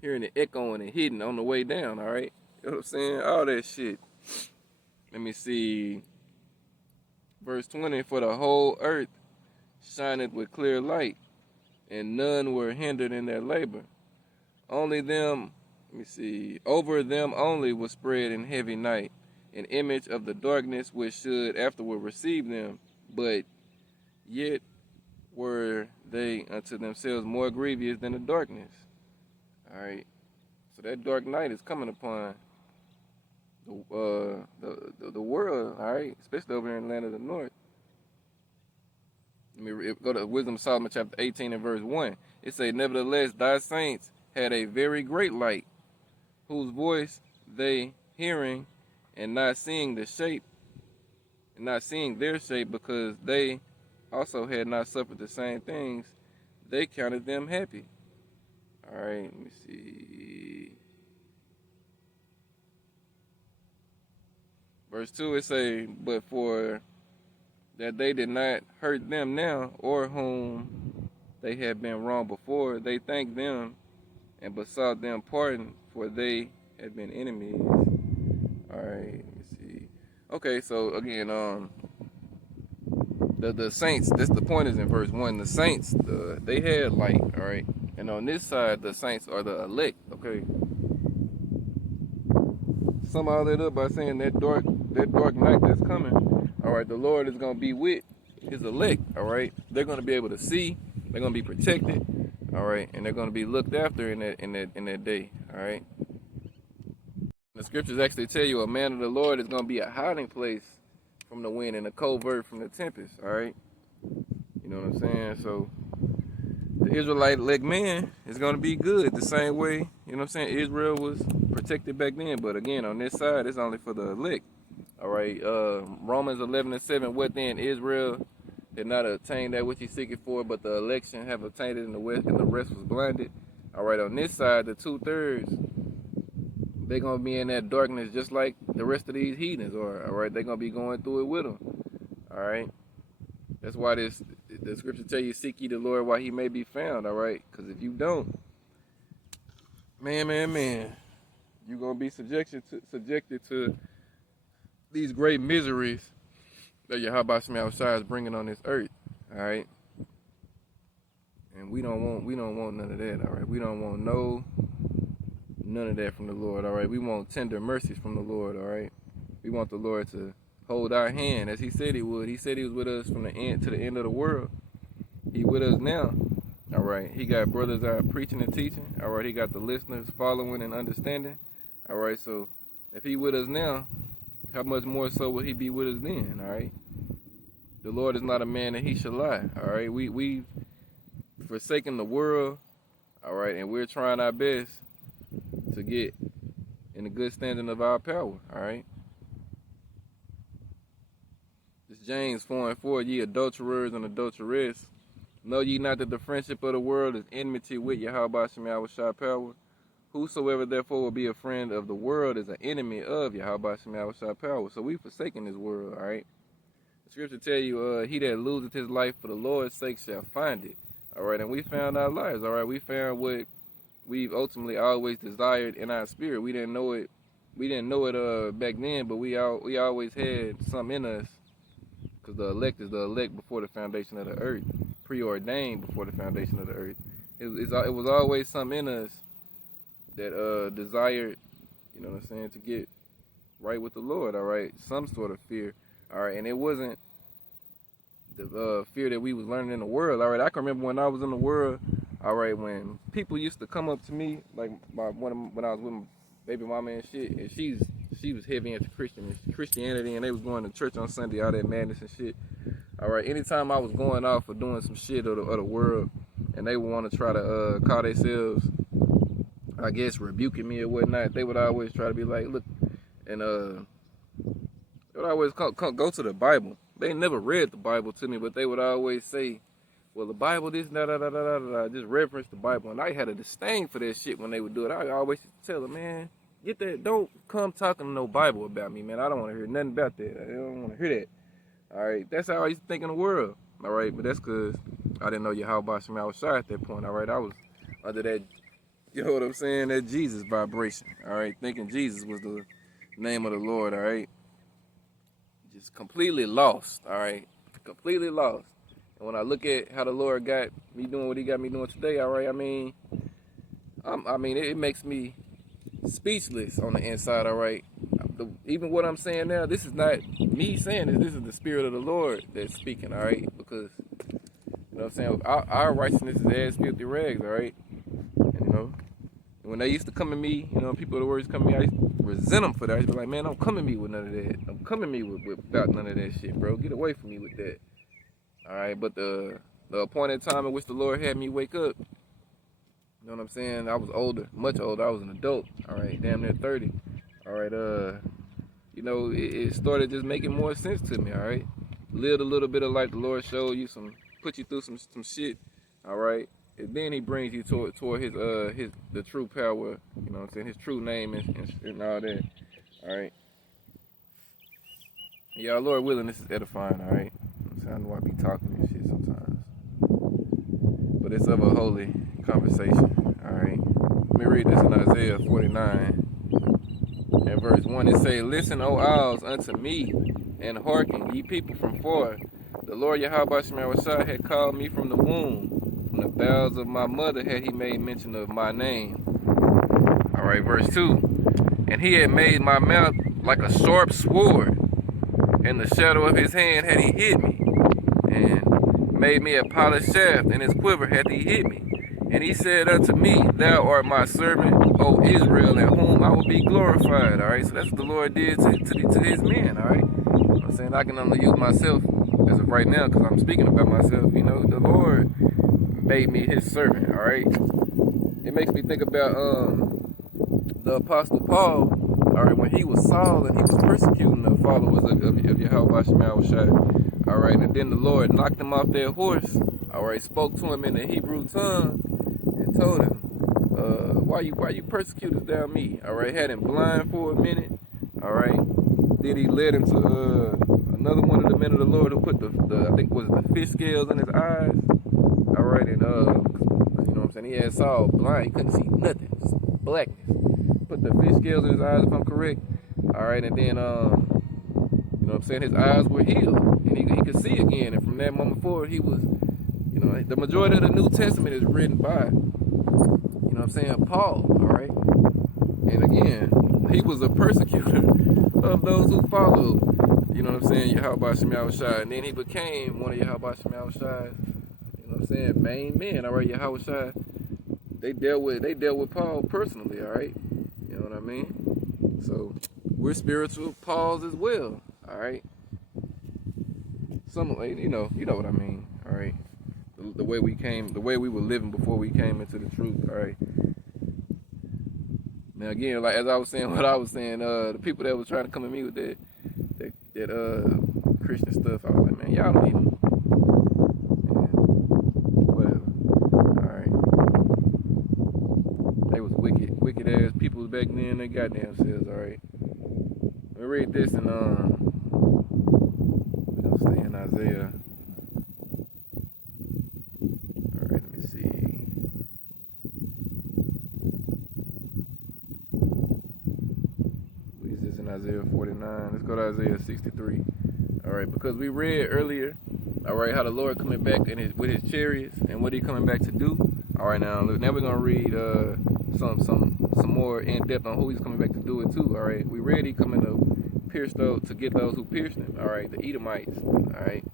hearing it echoing and hitting on the way down. All right, you know what I'm saying? All that shit. Let me see. Verse 20, for the whole earth shineth with clear light, and none were hindered in their labor. Only them, let me see, over them only was spread in heavy night an image of the darkness which should afterward receive them, but yet were they unto themselves more grievous than the darkness. All right, so that dark night is coming upon the world, all right, especially over here in the land of the north. Let me go to Wisdom of Solomon chapter 18 and verse 1. It say, nevertheless, thy saints had a very great light, whose voice they hearing and not seeing the shape, and not seeing their shape, because they also had not suffered the same things, they counted them happy. All right, let me see. Verse 2, it say, but for that they did not hurt them now, or whom they had been wrong before, they thanked them and besought them pardon, for they had been enemies. All right, let me see. Okay, so again, the saints. That's the point is in verse 1. The saints, they had light. All right, and on this side, the saints are the elect. Okay. Sum all that up by saying that dark night that's coming. All right, the Lord is gonna be with His elect. All right, they're gonna be able to see. They're gonna be protected. All right, and they're gonna be looked after in that day. All right. The scriptures actually tell you a man of the Lord is gonna be a hiding place from the wind and a covert from the tempest. All right, you know what I'm saying? So the Israelite elect man is gonna be good the same way. You know what I'm saying? Israel was protected back then, but again, on this side, it's only for the elect. All right, Romans 11:7. What then? Israel did not attain that which he seeketh for, but the election have obtained it in the west, and the rest was blinded. All right, on this side, the 2/3, they're gonna be in that darkness just like the rest of these heathens are. All right, they're gonna be going through it with them. All right, that's why the scripture tell you, seek ye the Lord while he may be found. All right, because if you don't, man, you're gonna be subjected to these great miseries that Yahweh Shema Shai is bringing on this earth. All right, and we don't want none of that. All right, we don't want none of that from the Lord. All right, we want tender mercies from the Lord. All right, we want the Lord to hold our hand as He said He would. He said He was with us from the end to the end of the world. He with us now. All right, He got brothers out preaching and teaching. All right, He got the listeners following and understanding. All right, so if He with us now, how much more so will He be with us then? All right, the Lord is not a man that He should lie. All right, we've forsaken the world. All right, and we're trying our best to get in the good standing of our power. All right. This James 4:4, ye adulterers and adulteresses, know ye not that the friendship of the world is enmity with Yahweh Shema Shai power? Whosoever therefore will be a friend of the world is an enemy of Yahweh Shema Shai power. So we forsaken this world. All right. The scripture tell you, he that loseth his life for the Lord's sake shall find it. All right, and we found our lives. All right, we found what we've ultimately always desired in our spirit. We didn't know it. We didn't know it back then, but we always had something in us, because the elect is the elect before the foundation of the earth, preordained before the foundation of the earth. It was always something in us that desired, you know what I'm saying, to get right with the Lord. All right, some sort of fear. All right, and it wasn't the fear that we was learning in the world. All right, I can remember when I was in the world. All right, when people used to come up to me, like when I was with my baby mama and shit, and she was heavy into Christianity, and they was going to church on Sunday, all that madness and shit. All right, anytime I was going off or doing some shit of the world, and they would want to try to call themselves, I guess, rebuking me or whatnot, they would always try to be like, look, and they would always go to the Bible. They never read the Bible to me, but they would always say, well, the Bible, this, just reference the Bible. And I had a disdain for that shit when they would do it. I always tell them, man, get that, don't come talking no Bible about me, man. I don't want to hear nothing about that. I don't want to hear that. All right, that's how I used to think in the world. All right, but that's because I didn't know Yahweh Shema Shai at that point. All right, I was under that, you know what I'm saying, that Jesus vibration. All right, thinking Jesus was the name of the Lord. All right, just completely lost. All right, completely lost. And when I look at how the Lord got me doing what He got me doing today, all right, I mean, it makes me speechless on the inside, all right. Even what I'm saying now, this is not me saying this. This is the Spirit of the Lord that's speaking, all right. Because, you know what I'm saying, our righteousness is as filthy rags, all right. And, you know, when they used to come at me, you know, people of the words come at me, I used to resent them for that. I used to be like, man, don't come at me with none of that. Don't come at me without none of that shit, bro. Get away from me with that. All right, but the appointed time in which the Lord had me wake up, you know what I'm saying? I was older, much older. I was an adult. All right, damn near 30. All right, you know, it started just making more sense to me. All right, lived a little bit of life. The Lord showed you put you through some shit. All right, and then He brings you toward His the true power. You know what I'm saying? His true name and all that. All right. Yeah, Lord willing, this is edifying. All right. I know I be talking and shit sometimes, but it's of a holy conversation. All right. Let me read this in Isaiah 49 and verse 1. It say, "Listen, O owls, unto me, and hearken, ye people from far. The Lord Yahweh Shemawashah had called me from the womb. From the bowels of my mother had He made mention of my name." All right, verse 2. "And He had made my mouth like a sharp sword. In the shadow of His hand had He hid me, and made me a polished shaft. In His quiver hath He hid me. And He said unto me, Thou art my servant, O Israel, in whom I will be glorified." All right, so that's what the Lord did to His men. All right, you know what I'm saying, I can only use myself as of right now because I'm speaking about myself. You know, the Lord made me His servant. All right, it makes me think about the Apostle Paul. All right, when he was Saul and he was persecuting the followers of Yahweh Shemawashah. All right, and then the Lord knocked him off their horse. All right, spoke to him in the Hebrew tongue and told him, why you persecutest thou me? All right, had him blind for a minute. All right, then He led him to another one of the men of the Lord who put the I think was the fish scales in his eyes. All right, and you know what I'm saying, he had Saul blind, he couldn't see nothing, just blackness. Put the fish scales in his eyes, if I'm correct. All right, and then you know what I'm saying, his eyes were healed, and he could see again. And from that moment forward, he was, you know, the majority of the New Testament is written by, you know what I'm saying, Paul. All right, and again, he was a persecutor of those who followed, you know what I'm saying, Yahweh Shemawashah, and then he became one of Yahweh Shemawashah's, you know what I'm saying, main men. All right, Yahweh, they dealt with Paul personally. All right. You know what I mean? So we're spiritual Pauls as well. All right. Some, you know what I mean. All right. The way we were living before we came into the truth. All right. Now again, like as I was saying, the people that was trying to come at me with that Christian stuff, I was like, man, y'all don't even. Wicked ass people back then, they goddamn selves. All right, let me read this and we're gonna stay in Isaiah. All right, let me see. What is this in Isaiah 49? Let's go to Isaiah 63. All right, because we read earlier, all right, how the Lord coming back with his chariots and what He coming back to do. All right, now we're gonna read some more in depth on who He's coming back to do it too. All right, we read He coming to get those who pierced Him. All right, the Edomites. All right,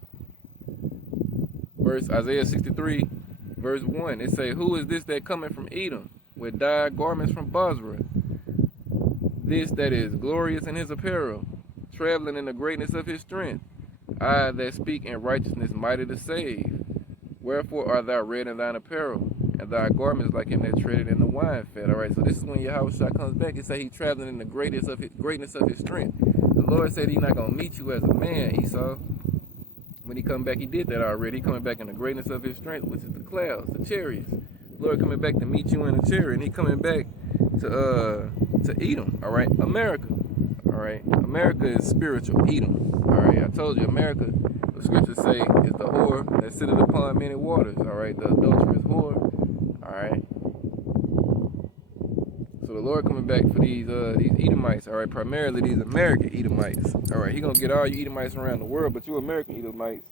Isaiah 63, verse 1. It say, "Who is this that cometh from Edom with dyed garments from Bozrah? This that is glorious in his apparel, traveling in the greatness of his strength. I that speak in righteousness, mighty to save. Wherefore art thou red in thine apparel, and thy garments like him that treaded in the wine fat." All right, so this is when Yahushua comes back. It say He traveling in the greatness of his strength. The Lord said He not gonna meet you as a man, Esau. When He come back, He did that already. He coming back in the greatness of His strength, which is the clouds, the chariots. The Lord coming back to meet you in a chariot, and He coming back to Edom. All right, America. All right, America is spiritual Edom. All right, I told you, America. The scriptures say is the whore that sitteth upon many waters. All right, the adulterous whore. All right. So the Lord coming back for these Edomites. All right, primarily these American Edomites. All right, He gonna get all you Edomites around the world, but you American Edomites,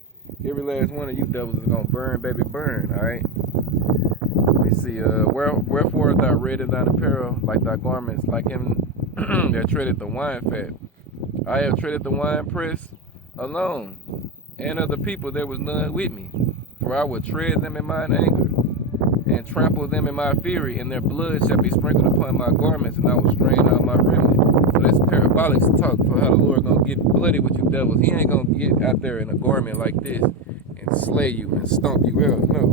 every last one of you devils is gonna burn, baby, burn. All right. Let me see. Wherefore art thou red in thine apparel, like thy garments, like him that treadeth the wine fat. I have treaded the wine press alone, and of the people there was none with me, for I would tread them in mine anger. and trample them in my fury, and their blood shall be sprinkled upon my garments, and I will strain out my remnant. So that's parabolic talk for how the Lord gonna get bloody with you devils. He ain't gonna get out there in a garment like this and slay you and stomp you out. No.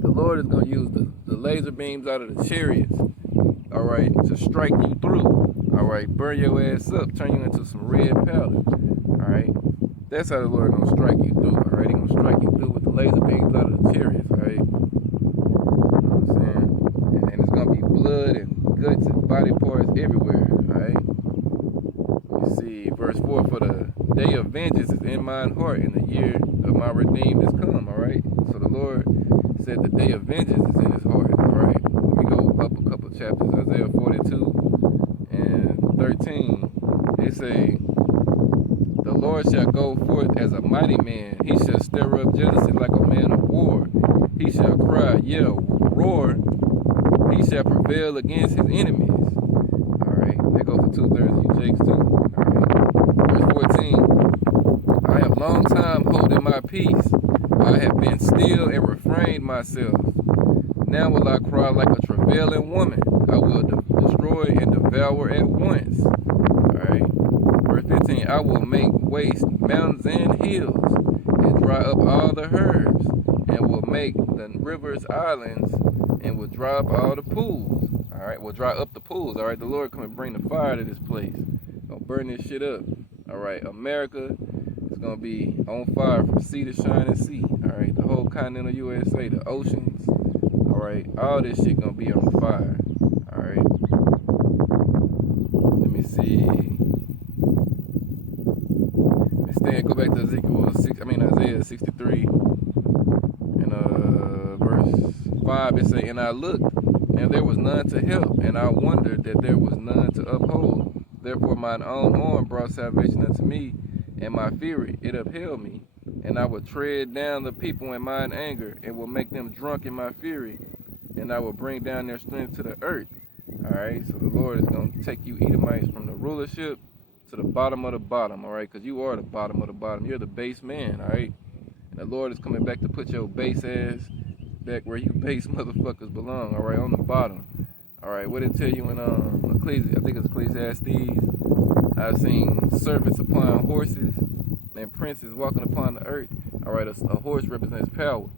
The Lord is gonna use the laser beams out of the chariots, all right, to strike you through, all right, burn your ass up, turn you into some red powder, all right. That's how the Lord gonna strike you through, all right. He gonna strike you through with the laser beams out of the chariots, all right. You know what I'm saying? And it's gonna be blood and guts and body parts everywhere, all right. Let me see, verse 4: for the day of vengeance is in mine heart, and the year of my redeemed is come, all right. So the Lord said the day of vengeance is in his heart, all right. Let me go up a couple chapters. Isaiah 42 and 13. It say, the Lord shall go forth as a mighty man. He shall stir up jealousy like a man of war. He shall cry, yell, roar. He shall prevail against his enemies. All right. They go for 2/3 of you Jakes too. All right. Verse 14. I have long time holding my peace. I have been still and refrained myself. Now will I cry like a travailing woman. I will destroy and devour at once. Alright. Verse 15. I will make waste mountains and hills, and dry up all the herbs, and will make the rivers islands, and will dry up all the pools. Alright, will dry up the pools. Alright, the Lord come and bring the fire to this place. Gonna burn this shit up. Alright, America is gonna be on fire from sea to shining sea. Alright, the whole continental USA, the oceans. Alright, all this shit gonna be on fire. Alright. Let me see. Instead, go back to Isaiah 63 and verse 5. It say, and I looked, and there was none to help, and I wondered that there was none to uphold. Therefore mine own arm brought salvation unto me, and my fury it upheld me. And I will tread down the people in mine anger, and will make them drunk in my fury, and I will bring down their strength to the earth. Alright, so the Lord is going to take you Edomites from the rulership to the bottom of the bottom, alright, because you are the bottom of the bottom. You're the base man, alright? And the Lord is coming back to put your base ass back where you base motherfuckers belong, alright, on the bottom. Alright, what it tell you in I think it's Ecclesiastes? I've seen servants upon horses and princes walking upon the earth. Alright, a horse represents power.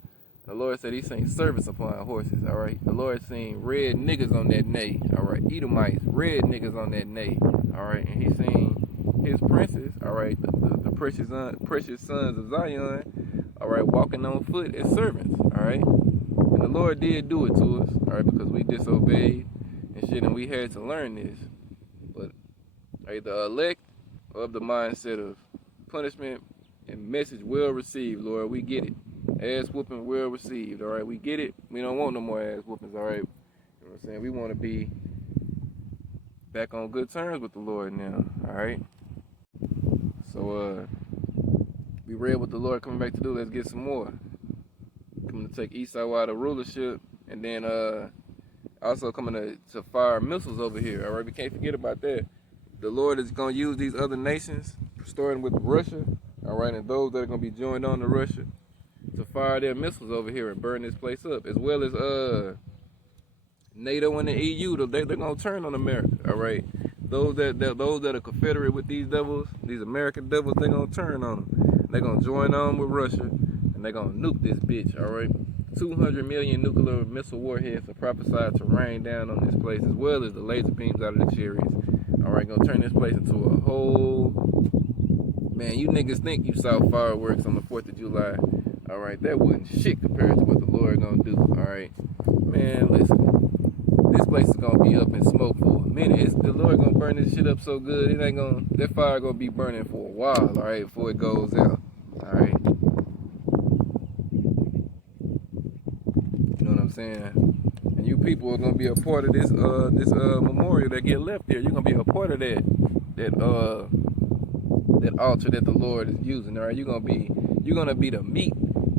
The Lord said he's seen servants upon horses, alright? The Lord seen red niggas on that neigh, alright? Edomites, red niggas on that neigh, alright? And he's seen his princes, alright? The precious sons of Zion, alright? Walking on foot as servants, alright? And the Lord did do it to us, alright? Because we disobeyed and shit, and we had to learn this. But, alright, the elect of the mindset of punishment and message well received, Lord. We get it. Ass whooping well received, all right? We get it. We don't want no more ass whoopings, all right? You know what I'm saying? We want to be back on good terms with the Lord now, all right? So, we read what the Lord coming back to do. Let's get some more. Coming to take Esau out of rulership, and then also coming to fire missiles over here, all right? We can't forget about that. The Lord is going to use these other nations, starting with Russia, all right, and those that are going to be joined on to Russia, to fire their missiles over here and burn this place up, as well as NATO and the EU. They're gonna turn on America. All right, those that are confederate with these devils, these American devils, they're gonna turn on them. They're gonna join on with Russia, and they're gonna nuke this bitch. All right, 200 million nuclear missile warheads are prophesied to rain down on this place, as well as the laser beams out of the chariots. All right, gonna turn this place into a whole. Man, you niggas think you saw fireworks on the 4th of July. All right, that wasn't shit compared to what the Lord gonna do. All right, man, listen, this place is gonna be up in smoke for a minute. The Lord gonna burn this shit up so good, it ain't gonna, that fire gonna be burning for a while. All right, before it goes out. All right, you know what I'm saying? And you people are gonna be a part of this memorial that get left there. You're gonna be a part of that altar that the Lord is using. All right, you're gonna be the meat.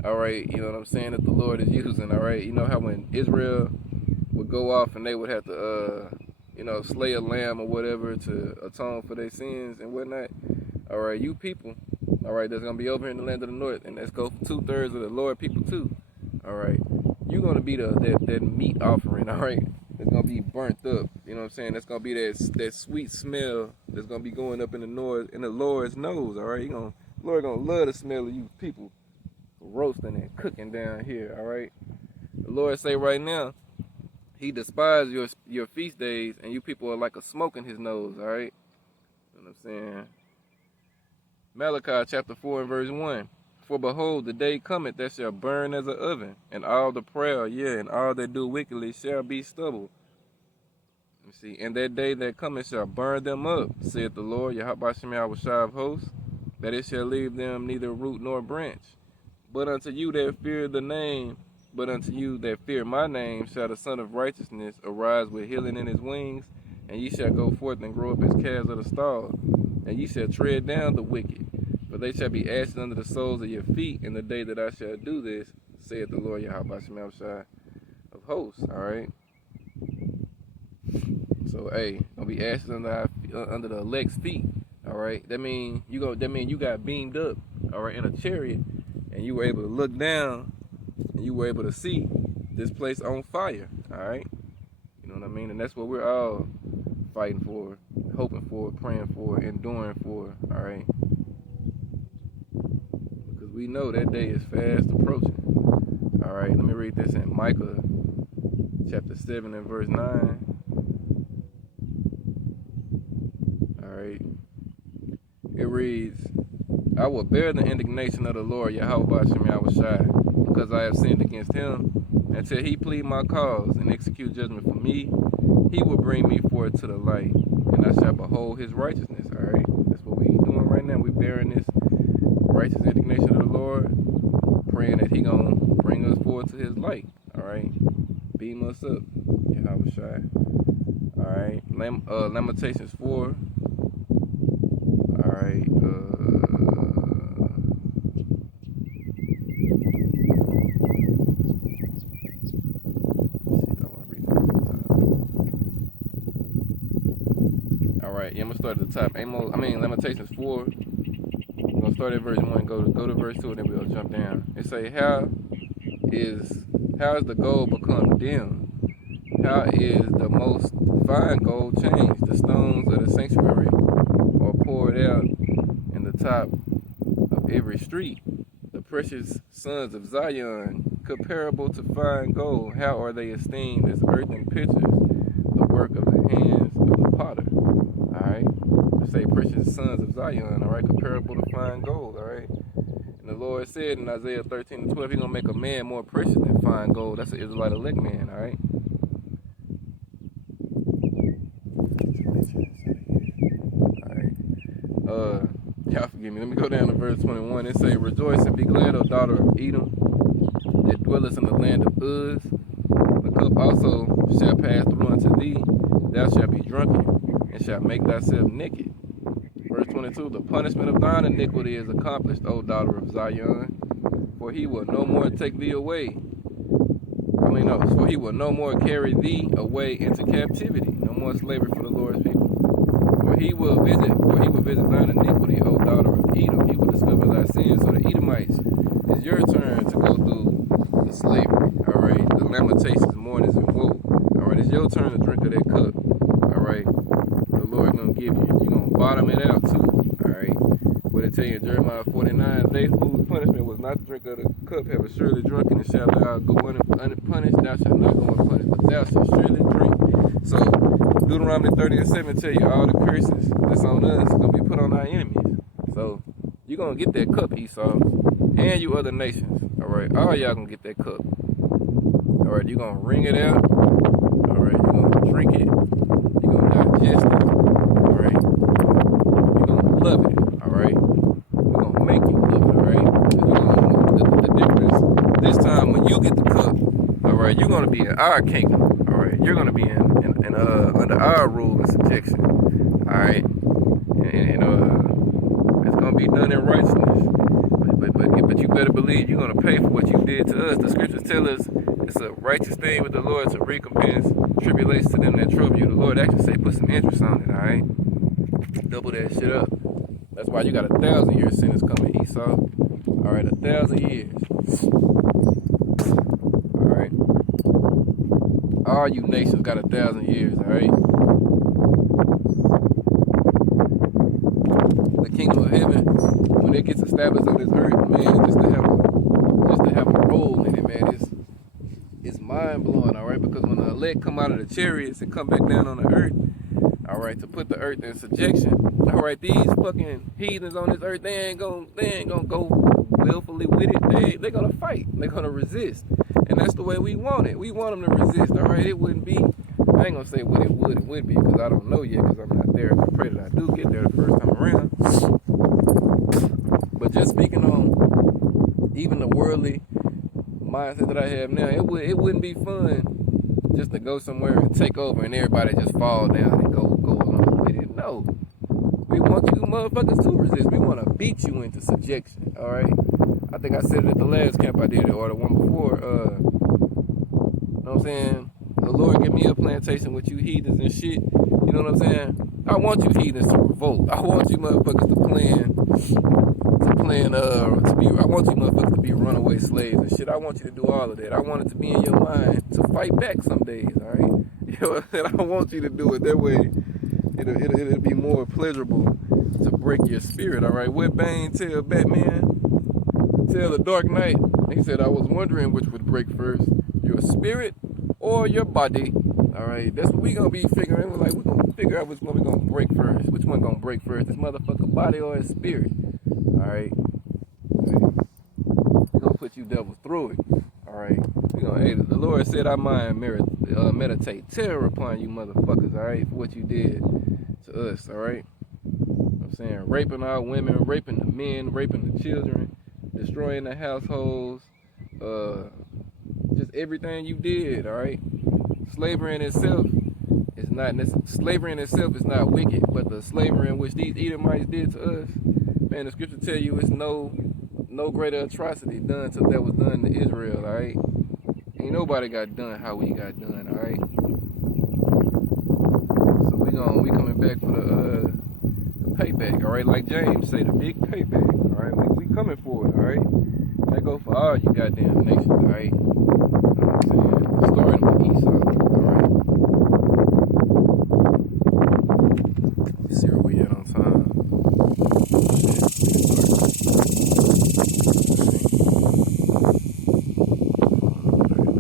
All right, you know what I'm saying, that the Lord is using. All right, you know how when Israel would go off and they would have to slay a lamb or whatever to atone for their sins and whatnot. All right, you people, all right, that's gonna be over in the land of the north, and let's go for 2/3 of the Lord people too. All right, you're gonna be that meat offering, all right? It's gonna be burnt up. You know what I'm saying? That's gonna be that sweet smell that's gonna be going up in the Lord's nose, all right? Lord gonna love the smell of you people roasting and cooking down here, all right? The Lord say right now, He despises your feast days, and you people are like a smoke in His nose, all right? You know what I'm saying? Malachi chapter 4 and verse 1. For behold, the day cometh that shall burn as an oven, and all the proud, yea, and all that do wickedly shall be stubble. You see, and that day that cometh shall burn them up, saith the Lord, Yahweh Shem Yahushua of hosts, that it shall leave them neither root nor branch. But unto you that fear my name, shall the Son of Righteousness arise with healing in his wings, and ye shall go forth and grow up as calves of the stall, and ye shall tread down the wicked, for they shall be ashes under the soles of your feet in the day that I shall do this, saith the Lord Yahweh Shem Yahushua of hosts. All right. So hey, gonna be ashes under the elect's feet. All right. That mean you got beamed up. All right, in a chariot, and you were able to look down, and you were able to see this place on fire. All right. You know what I mean? And that's what we're all fighting for, hoping for, praying for, enduring for. All right. Because we know that day is fast approaching. All right. Let me read this in Micah chapter 7 and verse 9. All right. It reads, I will bear the indignation of the Lord Yahweh Shem Yahushua, because I have sinned against him. Until he plead my cause and execute judgment for me, he will bring me forth to the light, and I shall behold his righteousness. All right, that's what we doing right now. We bearing this righteous indignation of the Lord, praying that he gonna bring us forth to his light. All right, beam us up, Yahushua. All right, Lamentations 4. All right. Yeah, I'm gonna start at the top. Lamentations 4. I'm gonna start at verse 1, go to verse 2, and then we'll jump down. It say, How is the gold become dim? How is the most fine gold changed? The stones of the sanctuary are poured out in the top of every street. The precious sons of Zion, comparable to fine gold, how are they esteemed as earthen pitchers, the work of the hands of the potter? Alright, say precious sons of Zion, alright, comparable to fine gold, alright. And the Lord said in Isaiah 13 and 12, He's gonna make a man more precious than fine gold. That's an Israelite elect man, alright. Alright. Y'all forgive me. Let me go down to verse 21. It say, Rejoice and be glad, O daughter of Edom, that dwellest in the land of Uz. The cup also shall pass through unto thee. Thou shalt be drunken, and shalt make thyself naked. Verse 22, the punishment of thine iniquity is accomplished, O daughter of Zion, for he will no more take thee away. For he will no more carry thee away into captivity. No more slavery for the Lord's people. For he will visit thine iniquity, O daughter of Edom. He will discover thy sins. So the Edomites, it's your turn to go through the slavery. All right, the lamentations, mournings, and woe. All right, it's your turn to drink of that cup. All right, the Lord gonna give you. You're gonna bottom it out too. All right, what it tell you in Jeremiah 49, they whose punishment was not to drink of the cup have surely drunken, and shalt thou go unpunished. Thou shalt not go unpunished, but thou shalt surely drink. So Deuteronomy 30 and 7 tell you all the curses that's on us is gonna be put on our enemies. So you're gonna get that cup, Esau, and you other nations. All right, all y'all gonna get that cup. All right, you're gonna wring it out. All right, you're gonna drink it. You're gonna digest it. All right, you're gonna love it. All right, we're gonna make you love it. All right, the difference this time when you get the cup. All right, you're gonna be in our kingdom. All right, you're gonna be under our rule and subjection. All right, and it's gonna be done in righteousness. But you better believe you're gonna pay for what you did to us. The scriptures tell us it's a righteous thing with the Lord to recompense tribulations to them that trouble you. The Lord actually say put some interest on it. All right, double that shit up. That's why you got 1,000-year sentence coming, Esau. All right, 1,000 years. All right. all you nations got 1,000 years, all right? The kingdom of heaven, when it gets established on this earth, man, just to have a role in it, man, it's mind blowing, all right? Because when the elect come out of the chariots and come back down on the earth, all right, to put the earth in subjection, all right, these fucking heathens on this earth, they ain't gonna go willfully with it. They're gonna fight. They're gonna resist, and that's the way we want it. We want them to resist, all right? It wouldn't be. I ain't gonna say what it would and would be because I don't know yet because I'm not there. I pray that I do get there the first time around. But just speaking on even the worldly mindset that I have now, it wouldn't be fun just to go somewhere and take over and everybody just fall down and go along with it. No. We want you motherfuckers to resist. We want to beat you into subjection, all right? I think I said it at the last camp I did it, or the one before. You know what I'm saying? The Lord give me a plantation with you heathens and shit. You know what I'm saying? I want you heathens to revolt. I want you motherfuckers I want you motherfuckers to be runaway slaves and shit. I want you to do all of that. I want it to be in your mind to fight back some days, all right? You know what I'm saying? I want you to do it that way. It'll be more pleasurable to break your spirit, all right? What Bane tell Batman? Tell the Dark Knight. He said, I was wondering which would break first, your spirit or your body. All right, that's what we gonna be figuring. We're gonna figure out which one we gonna break first. Which one gonna break first, this motherfucker body or his spirit? All right, we gonna put you devils through it. All right, the Lord said, I mind meditate terror upon you motherfuckers. All right, for what you did to us. All right, I'm saying raping our women, raping the men, raping the children, destroying the households, just everything you did. All right. Slavery in itself is not wicked, but the slavery in which these Edomites did to us, man, the scripture tell you it's no greater atrocity that was done to Israel, all right? Ain't nobody got done how we got done, all right? So we coming back for the payback, all right? Like James say, the big payback, all right? We coming for it, all right? That go for all you goddamn nations, all right? Starting with Esau, alright? Let's see where we at on time.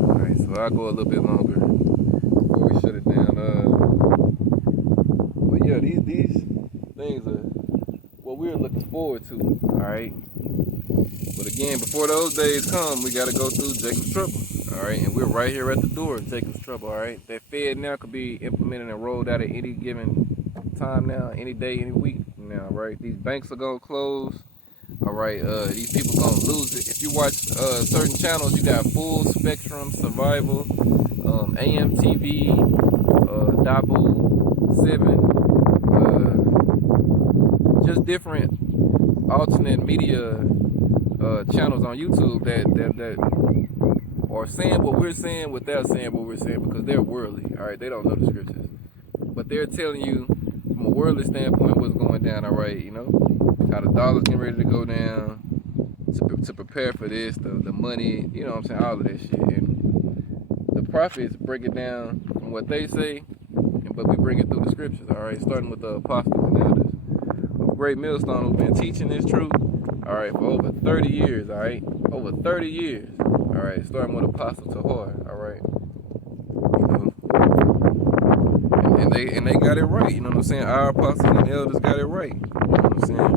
Alright, so I'll go a little bit longer before we shut it down. But yeah, these things are what we're looking forward to, alright? But again, before those days come, we gotta go through Jacob's trouble. All right, and we're right here at the door of Jacob's trouble, all right? That Fed now could be implemented and rolled out at any given time now, any day, any week now, right? These banks are going to close, all right? These people going to lose it. If you watch certain channels, you got Full Spectrum, Survival, AMTV, Dabu, 7, just different alternate media channels on YouTube that are saying what we're saying without saying what we're saying because they're worldly, all right? They don't know the scriptures. But they're telling you from a worldly standpoint what's going down, all right? You know, how the dollar's getting ready to go down to prepare for this, the money, you know what I'm saying, all of that shit. And the prophets break it down from what they say, but we bring it through the scriptures, all right? Starting with the apostles and elders. A great millstone who've been teaching this truth, all right, for over 30 years, all right? Over 30 years. All right, starting with Apostle Tahar, all right, you know, and they got it right, you know what I'm saying? Our apostles and elders got it right, you know what I'm saying?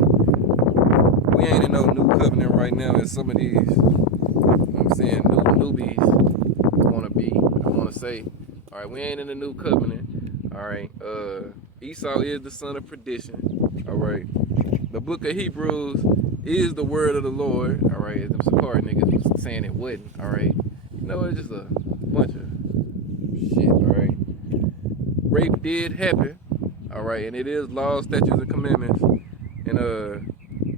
We ain't in no new covenant right now as some of these, you know what I'm saying, newbies want to say, all right, we ain't in the new covenant, all right? Esau is the son of perdition, all right? The book of Hebrews is the word of the Lord, all right? Them Sakari niggas was saying it wasn't, all right? You know, it's just a bunch of shit, all right? Rape did happen, all right? And it is laws, statutes, and commandments, and you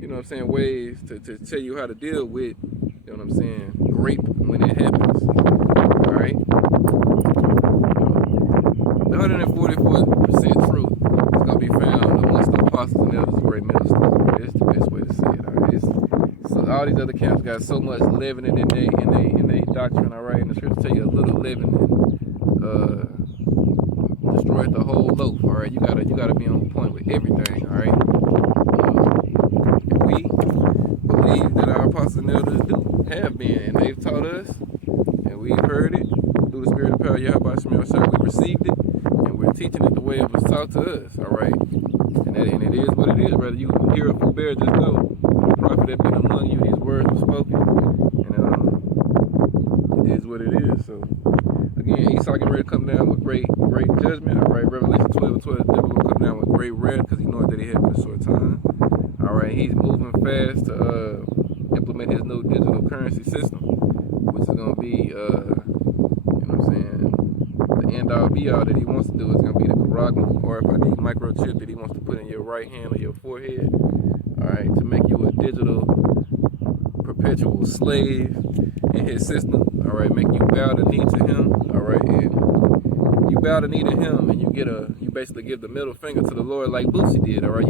know what I'm saying, ways to tell you how to deal with, you know what I'm saying, rape when it happens, all right? The 144% truth is gonna be found amongst the apostles and elders of Great Millstone. That's the best way to say it. All right? So all these other camps got so much leavening in their doctrine. All right, and the scriptures tell you a little leavening destroyed the whole loaf. All right, you gotta be on point with everything. All right. We believe that our apostles and elders have been, and they've taught us, and we've heard it through the Spirit of power. Yahweh Shemel Shah, we received it, and we're teaching it the way it was taught to us. All right, and it is what it is. Whether you hear or forbear, just know the prophet that been among you, these words were spoken, and it is what it is. So again, Esau getting ready to come down with great judgment. All right, Revelation 12:12, the devil will come down with great wrath because he knows that he had but a short time. All right, he's moving fast to implement his new digital currency system, which is gonna be, you know what I'm saying, the end all be all that he wants to do is gonna be the Karagma RFID microchip that he wants to put in your right hand or your forehead. All right, to make you a digital perpetual slave in his system. All right, make you bow the knee to him. All right, and you bow the knee to him, and you basically give the middle finger to the Lord like Boosie did. All right,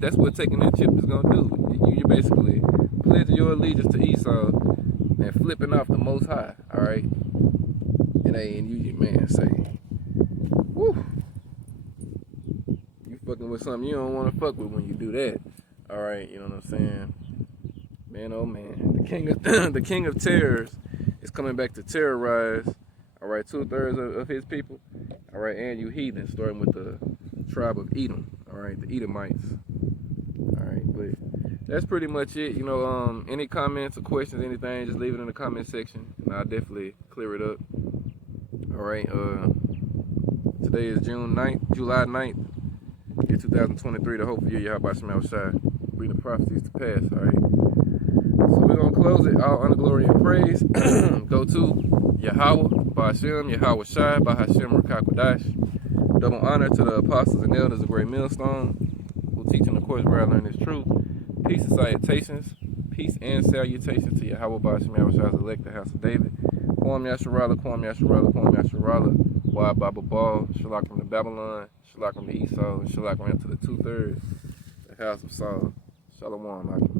that's what taking that chip is gonna do. You basically pledging your allegiance to Esau and flipping off the Most High. All right, and you man say, whoo, you fucking with something you don't want to fuck with when you do that. All right, you know what I'm saying? Man, oh man, the king of terrors is coming back to terrorize. All right, 2/3 of his people. All right, and you heathens, starting with the tribe of Edom. All right, the Edomites. All right, but that's pretty much it. You know, any comments or questions, anything, just leave it in the comment section, and I'll definitely clear it up. All right, today is July 9th, year 2023. The hope for you, Yahweh Shemel Shai, bring the prophecies to pass. All right. So we're going to close it. All honor, glory, and praise go to Yahweh, Ba'ashem, Yahweh Shai, Ba'ashem, Rakakwadash. Double honor to the apostles and elders of Great Millstone, who teach in the course where I learned this truth. Peace and salutations. Peace and salutations to Yahweh, Ba'ashem, Yahweh Shai's elect, the house of David. Kwam Yasharala, Kwam Yasharala, Kwam Yasharala. Why Baba Ball, Shalak from the Babylon, Shalak from the Esau, and Shalak ran to the 2/3, the house of Saul. Shalom, Akim.